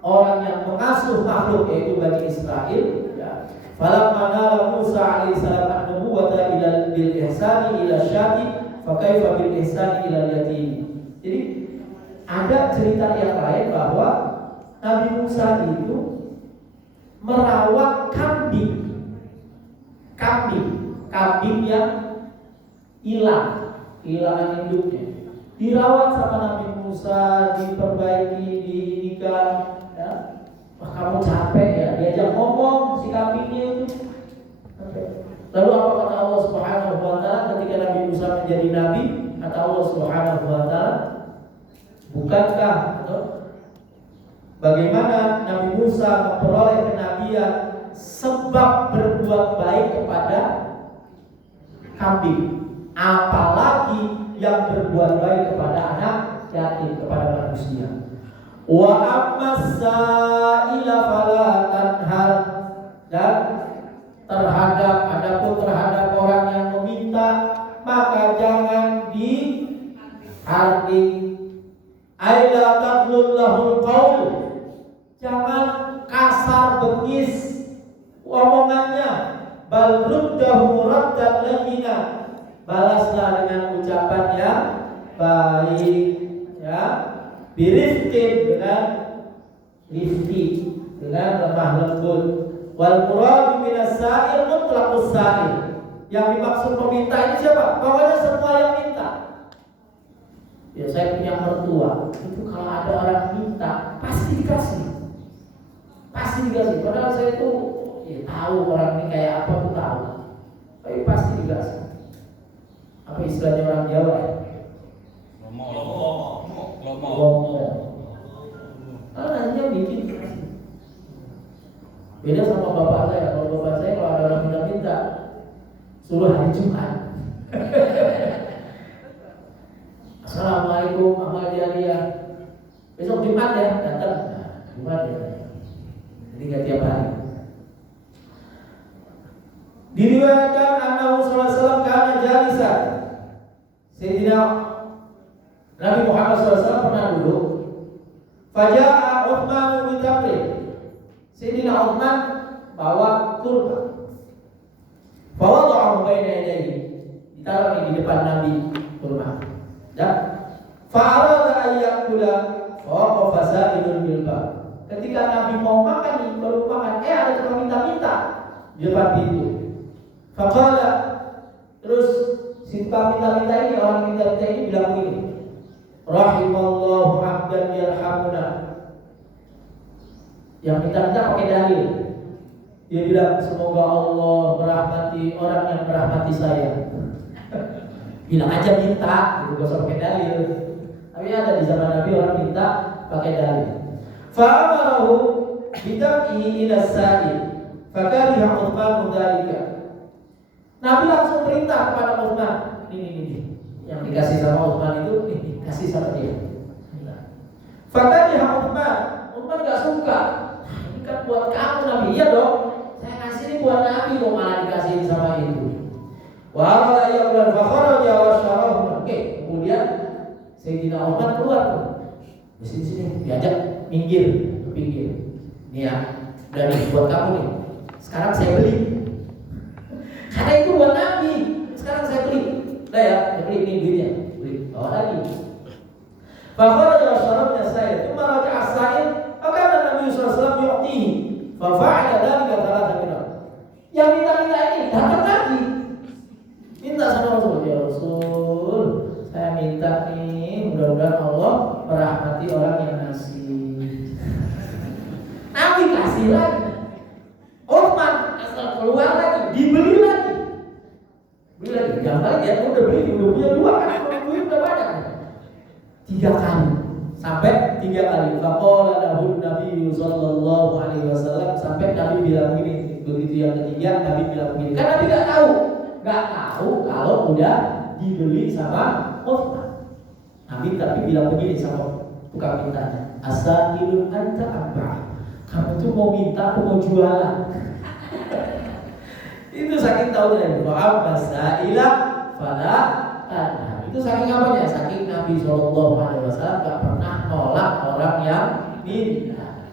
orang yang mengasuh makhluk, yaitu Bani Israel ya. Falamma nala Musa alaihi salam an-nubuwata ila bil ihsani ila syati fa kaifa bil ihsani ila yatim. Jadi ada cerita yang lain bahwa Nabi Musa itu merawat kambing yang kehilangan induknya. Dirawat sama Nabi Musa, diperbaiki, diinikan ya. Wah, kamu capek ya, diajak ngomong si kambingnya itu. Lalu apa kata Allah Subhanahu wa taala ketika Nabi Musa menjadi nabi? Kata Allah Subhanahu wa taala, bukankah atau bagaimana Nabi Musa memperoleh kenabian sebab berbuat baik kepada kambing, apalagi yang berbuat baik kepada anak yatim, kepada manusia. Wa ammas sa'ila fala tanhar, dan terhadap orang yang meminta maka jangan dihardik. Aila taqlul lahul qaul, jangan kasar bengis omongannya. Bal ruddahu raddan layyina, balaslah dengan ucapan yang baik ya. Birifqin, dengan rifqi, dengan lemah lembut. Wal muradu minas sa'il mutlaqus sa'il, yang dimaksud peminta ini siapa? Pokoknya semua yang minta. Ya, saya punya mertua, itu kalau ada orang minta pasti dikasih. Padahal saya tuh ya tahu orang ini kayak apa tuh tahu, tapi pasti dikasih. Apa istilahnya orang Jawa ya? Lomo. Kalau nantinya bikin kasih. Beda sama bapak saya. Kalau bapak saya kalau ada orang minta suruh hari Jumat. Assalamualaikum amal jariah. Besok Jumat ya, datang. Nah, Jumat ya. Jadi nggak tiap hari. Diriwayatkan annahu sallallahu alaihi wasallam kana jalisan. Sayyidina Nabi Muhammad SAW pernah duduk. Faja'a Uthman bin Tamrin. Sayyidina Uthman bawa kurma. Fawada'ahu baina yadayhi, ditaruh di depan Nabi kurma. Ya. Fa'arada an ya'kula fawaqafa sa'ilun bil bab. Ketika Nabi mau makan, baru makan, ada tukang minta-minta di depan pintu. Faqala, terus si tukang minta-minta ini, orang minta-minta ini bilang begini, rahimallahu 'abdan yarhamuna. Yang minta-minta pakai dalil. Dia bilang, semoga Allah merahmati orang yang merahmati saya. Bilang aja minta, gitu, gak usah pakai dalil. Tapi ada di zaman Nabi orang minta pakai dalil. Fa'amarahu bidam'ihi ila sa'il fakariha Uthman dzalika. Nabi langsung perintah kepada Uthman, ini yang dikasih sama Uthman itu, ini kasih sama dia. Fakariha Uthman gak suka. Ini kan buat kamu Nabi. Iya dong, saya kasih ini buat Nabi kok malah dikasihin sama itu. Wa ala yaqul fakharaja wa syarahu. Oke, kemudian Sayyidina Uthman keluar tuh. Di sini diajak minggir ke pinggir. Nih ya, dari buat kamu nih. Sekarang saya beli. Karena itu buat Nabi. Sekarang saya beli. Udah ya, saya beli ini duitnya. Beli. Bawa lagi. Fakharaja wa syarahu min as-sa'il. Tsumma raja'a as-sa'il, maka Nabi sallallahu alaihi wasallam yu'tihi. Fa fa'ala dzalika thalatha marrat. Yang minta-minta ini datang lagi. Minta sama Rasul, ya Rasul, saya minta nih, mudah-mudahan Allah merahmati orang yang ngasih. Nabi kasih lagi. Uthman asal keluar lagi, dibeli lagi. Beli lagi, jangan lagi ya, udah punya 2 kan, duit udah banyak. 3 kali, sampai 3 kali. Faqala lahu Nabi sallallahu alaihi wasallam, sampai Nabi bilang gini, begitu yang ketiga Nabi bilang gini. Kan Nabi nggak tahu kalau udah dibeli sama Utsman. Nabi tapi bilang begini sama tukang mintanya, asailun anta apa? Kamu tuh mau minta atau mau jualan? Itu saking tahunya bahwa masaila fala tanha. Itu saking apanya? Saking Nabi Shallallahu Alaihi Wasallam gak pernah nolak orang yang minta.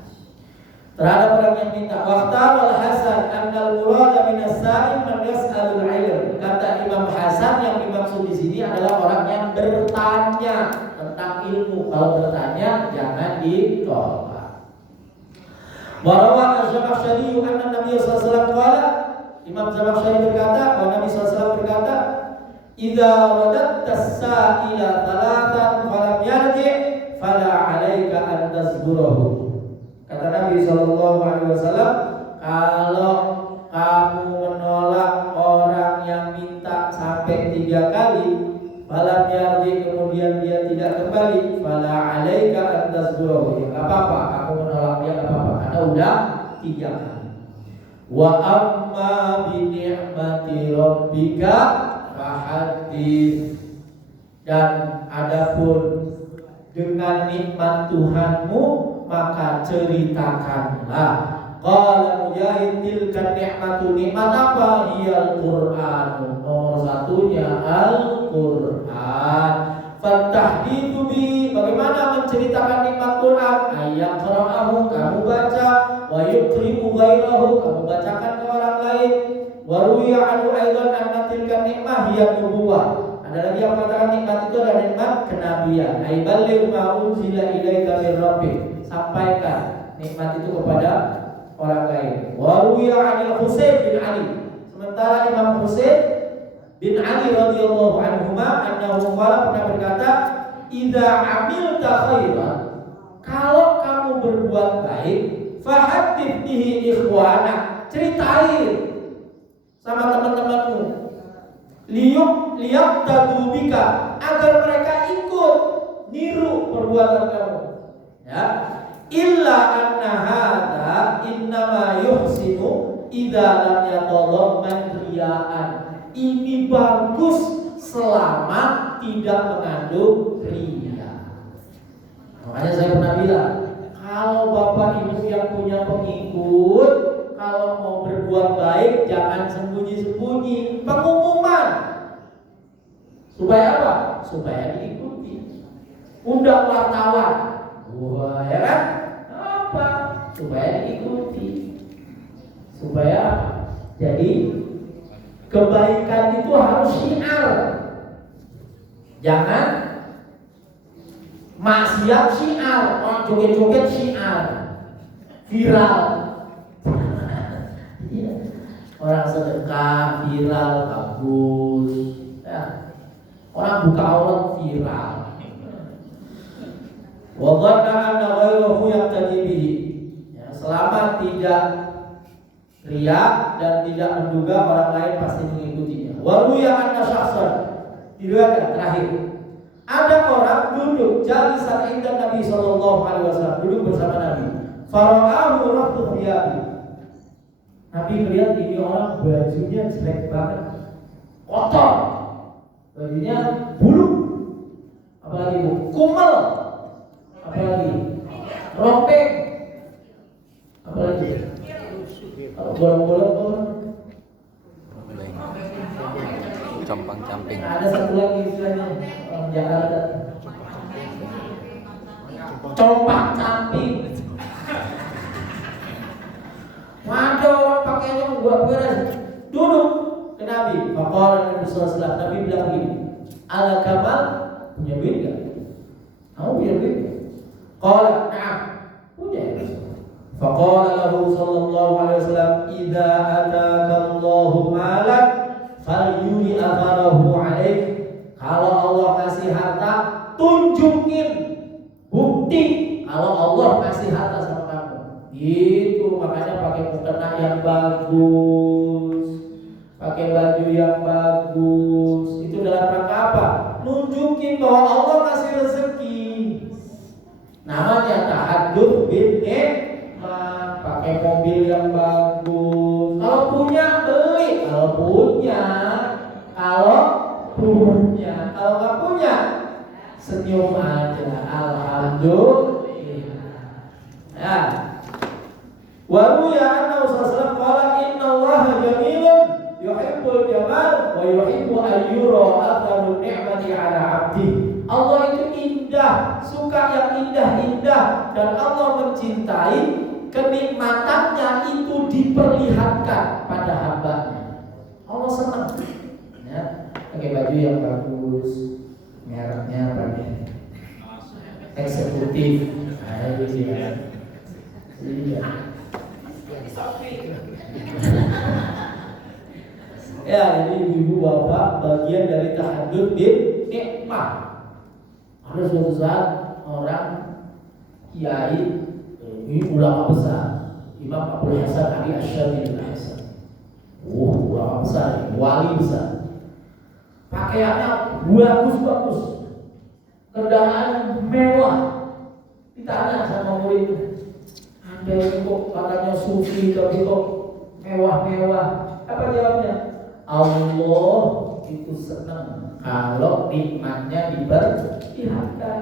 Terhadap orang yang minta. Waqtal Hasan annal murada min as-sa'il man yas'alul ilm. Kata Imam Hasan yang dimaksud di sini adalah orang yang bertanya tentang ilmu. Kalau bertanya jangan ditolak. Warawa Az-Zamakhsyari anna Nabi sallallahu alaihi wasallam qala, Imam Zamakhsyari berkata bahwa Nabi SAW berkata, "Idza wadatta as-sa'ila thalathan falam yarji' fala 'alaika an tasburahu." Kata Nabi SAW, kalau kamu menolak orang yang minta sampai 3 kali, falam yarji' kemudian dia tidak kembali, fala 'alaika an tasburahu. Ya enggak apa-apa, kamu menolak dia enggak apa-apa karena udah 3 kali. Wa amma bi ni'mati rabbika fahaddits. Dan adapun dengan nikmat Tuhanmu maka ceritakanlah. Qala Mujahid, tilka ni'matu, nikmat apa? Hiyal Qur'an. Nomor satunya Al-Qur'an. Fatahditsu bi, bagaimana menceritakan nikmat Quran? Ayat qara'ahu, kamu baca, wa yuqri'u ghairahu, kamu bacakan ke orang lain. Wa ruwiya anhu aidan anna tilka nikmah hiya nubuwah. Ada lagi yang mengatakan nikmat itu adalah nikmat kenabian. Ai balligh ma unzila ilaika min rabbik, sampaikan nikmat itu kepada orang lain. Wa ruwiya anil Husain bin Ali, sementara Imam Husain bin Ali radhiyallahu anhuma annahu qala, pernah berkata, idza amilta khairan, kalau kamu berbuat baik, fahaddits bihi ikhwana, ceritain sama teman-temanmu, liyaqtadu bika, agar mereka ikut niru perbuatan kamu. Ya, illa anna hadza innama yuhsinu idza lam yatadamman riya'an. Ini bagus selama tidak mengandung ria. Makanya saya pernah bilang, kalau bapak ibu yang punya pengikut, kalau mau berbuat baik jangan sembunyi-sembunyi, pengumuman. Supaya apa? Supaya diikuti. Undang wartawan. Wah, ya kan? Apa? Supaya diikuti. Supaya jadi kebaikan itu harus syiar. Jangan maksiat syiar, orang joget-joget syiar, viral. Orang sedekah viral bagus. Ya. Orang buka aurat viral. Wa dhanna anna ghayrahu yaqtadi bihi. Ya, selama tidak riya dan tidak menduga orang lain pasti mengikutinya. Wa ruya anna syakhsan, diriwayatkan terakhir, ada orang duduk jalisan inda Nabi sallallahu alaihi wasallam, duduk bersama Nabi. Fara'ahu rafdu thiyabi. Nabi melihat ini orang bajunya jelek banget, kotor, bajunya buluk, apalagi kumel, apalagi ropek, apalagi kalau bolong-bolong compang-camping. Ada satu lagi istilahnya orang Jakarta, compang-camping. Ada orang pakaiannya buat beres, duduk ke Nabi. Faqala Nabi sallallahu alaihi wasallam, Nabi bilang begini, ala kamal, punya duit gak? Kamu punya duit? Qala na'am, punya ya. Faqala lahu sallallahu alaihi wasallam, idza ataka Allahu malan falyuri atharahu alaik. Kalau Allah kasih harta, tunjukin bukti kalau Allah kasih harta sama kamu. Itu makanya pakai mukena yang bagus, pakai baju yang bagus. bagus. Itu dalam rangka apa? Nunjukin bahwa Allah kasih rezeki. Namanya tahadduts bin nikmah. Pakai mobil yang bagus. Kalau punya beli. Kalau punya. Kalau nggak punya, senyum aja. Alhamdulillah. Ya. Waruya anna Rasulullah qala innallaha jamilun yuhibbul jamal wa yuhibbu an yura atharu ni'mati 'ala 'abdi. Allah itu indah, suka yang indah-indah, dan Allah mencintai kenikmatannya itu diperlihatkan pada hambanya. Allah senang. Ya, pakai baju yang bagus, mereknya pakai eksekutif. Iya. Ya, ini ibu bapak bagian dari tahadduts bin nikmah. Ada suatu saat orang kiai, ini ulama besar, Imam Abdul Hasan Ali Asy'ari Hasan. Ulama besar, wali besar. Pakaiannya bagus-bagus, kendaraan mewah. Ditanya sama murid, Anda ini kok katanya sufi tapi kok mewah-mewah? Apa jawabnya? Allah itu senang kalau nikmatnya diperlihatkan.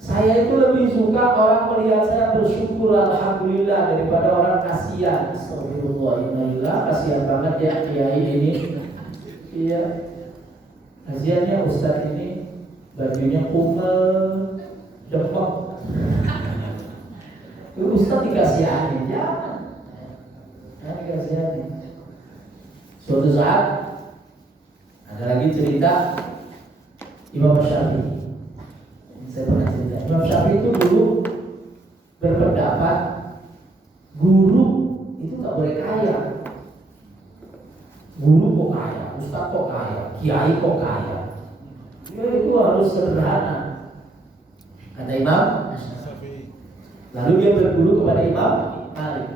Saya itu lebih suka orang melihat saya bersyukur alhamdulillah daripada orang kasihan. Astagfirullahaladzim, kasihan banget ya kiai ini. Iya. Kasihannya Ustaz ini bajunya kumel, dempet. Ustaz dikasihani, jangan. Dikasihani. Suatu saat ada lagi cerita Imam Syafi'i. Saya pernah cerita. Imam Syafi'i itu dulu berpendapat guru itu tak boleh kaya. Guru kok kaya, ustaz kok kaya, kiai kok kaya. Ya itu harus sederhana. Kata Imam Syafi'i. Lalu dia berguru kepada Imam Malik.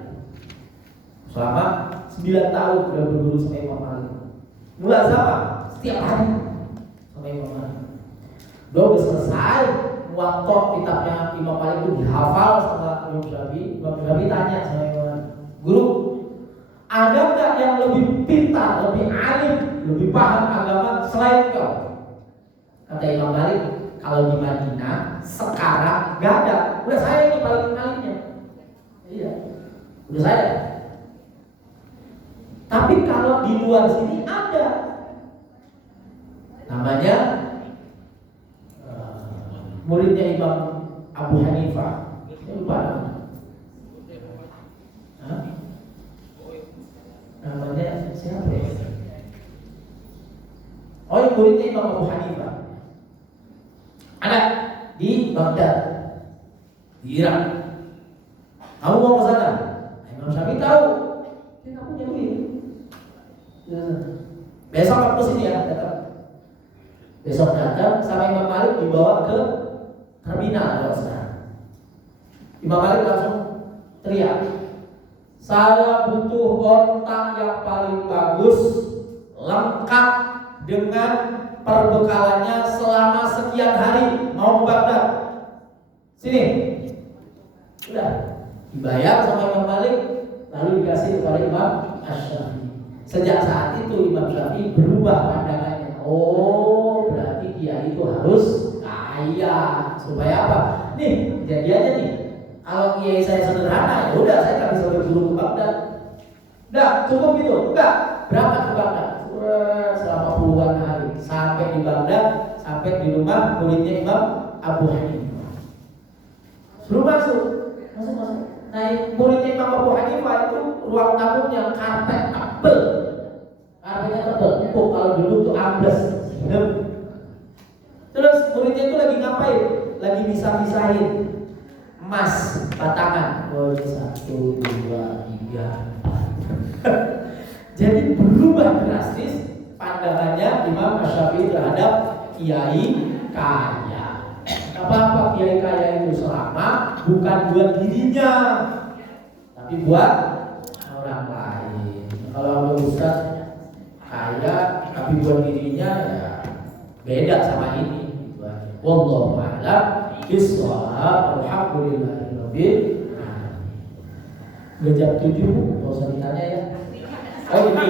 Selama 9 tahun sudah berguru sama Imam Malik. Mulai sama setiap hari sama Imam Malik. Dia udah selesai waktu kitabnya Imam Malik itu dihafal sama Imam Syafi'i. Imam Syafi'i tanya sama Imam Malik, guru, ada nggak yang lebih pintar, lebih alim, lebih paham agama selain kau? Kata Imam Malik, kalau di Madinah sekarang nggak ada. Udah saya ini paling alimnya. Iya, udah saya. Tapi kalau di luar sini ada, namanya muridnya Imam Abu Hanifah. Lupa namanya siapa ya? Oh, yang muridnya Imam Abu Hanifah ada di Baghdad, di Irak. Kamu mau ke sana? Imam Syafi'i tahu, dia nggak punya duit. Besok aku kesini ya, datang. Besok datang sama Imam Malik dibawa ke terminal sekarang. Imam Malik langsung teriak, saya butuh ontak yang paling bagus, lengkap dengan perbekalannya selama sekian hari, mau ke Baghdad. Sini. Sudah dibayar sama Imam Malik, lalu dikasih kepada Imam Syafi'i. Sejak saat itu Imam Syafi'i berubah pandangannya. Oh, berarti kiai itu harus kaya. Supaya apa? Nih, kejadiannya nih. Kalau kiai saya sederhana, ya udah saya nggak bisa berguru ke Baghdad. Enggak, cukup gitu. Enggak, berangkat ke Baghdad. Selama puluhan hari sampai di Baghdad, sampai di rumah muridnya Imam Abu Hanifah. Suruh masuk. Nah, muridnya Imam Abu Hanifah itu ruang tamunya karpet tebel. Karpetnya tebel, empuk, kalau dulu tuh ambles. Terus muridnya itu lagi ngapain? Lagi misah-misahin emas batangan. Oh, 1, 2, 3, 4. Jadi berubah drastis pandangannya Imam Syafi'i terhadap kiai kaya. Apa-apa kiai kaya itu selama bukan buat dirinya, tapi buat orang lain. Kalau ada ustaz kaya tapi buat dirinya ya beda sama ini gitu aja. Wallahu a'lam bishawab. Alhamdulillahirabbil alamin. Udah jam 7, enggak usah ditanya ya. Oh ini,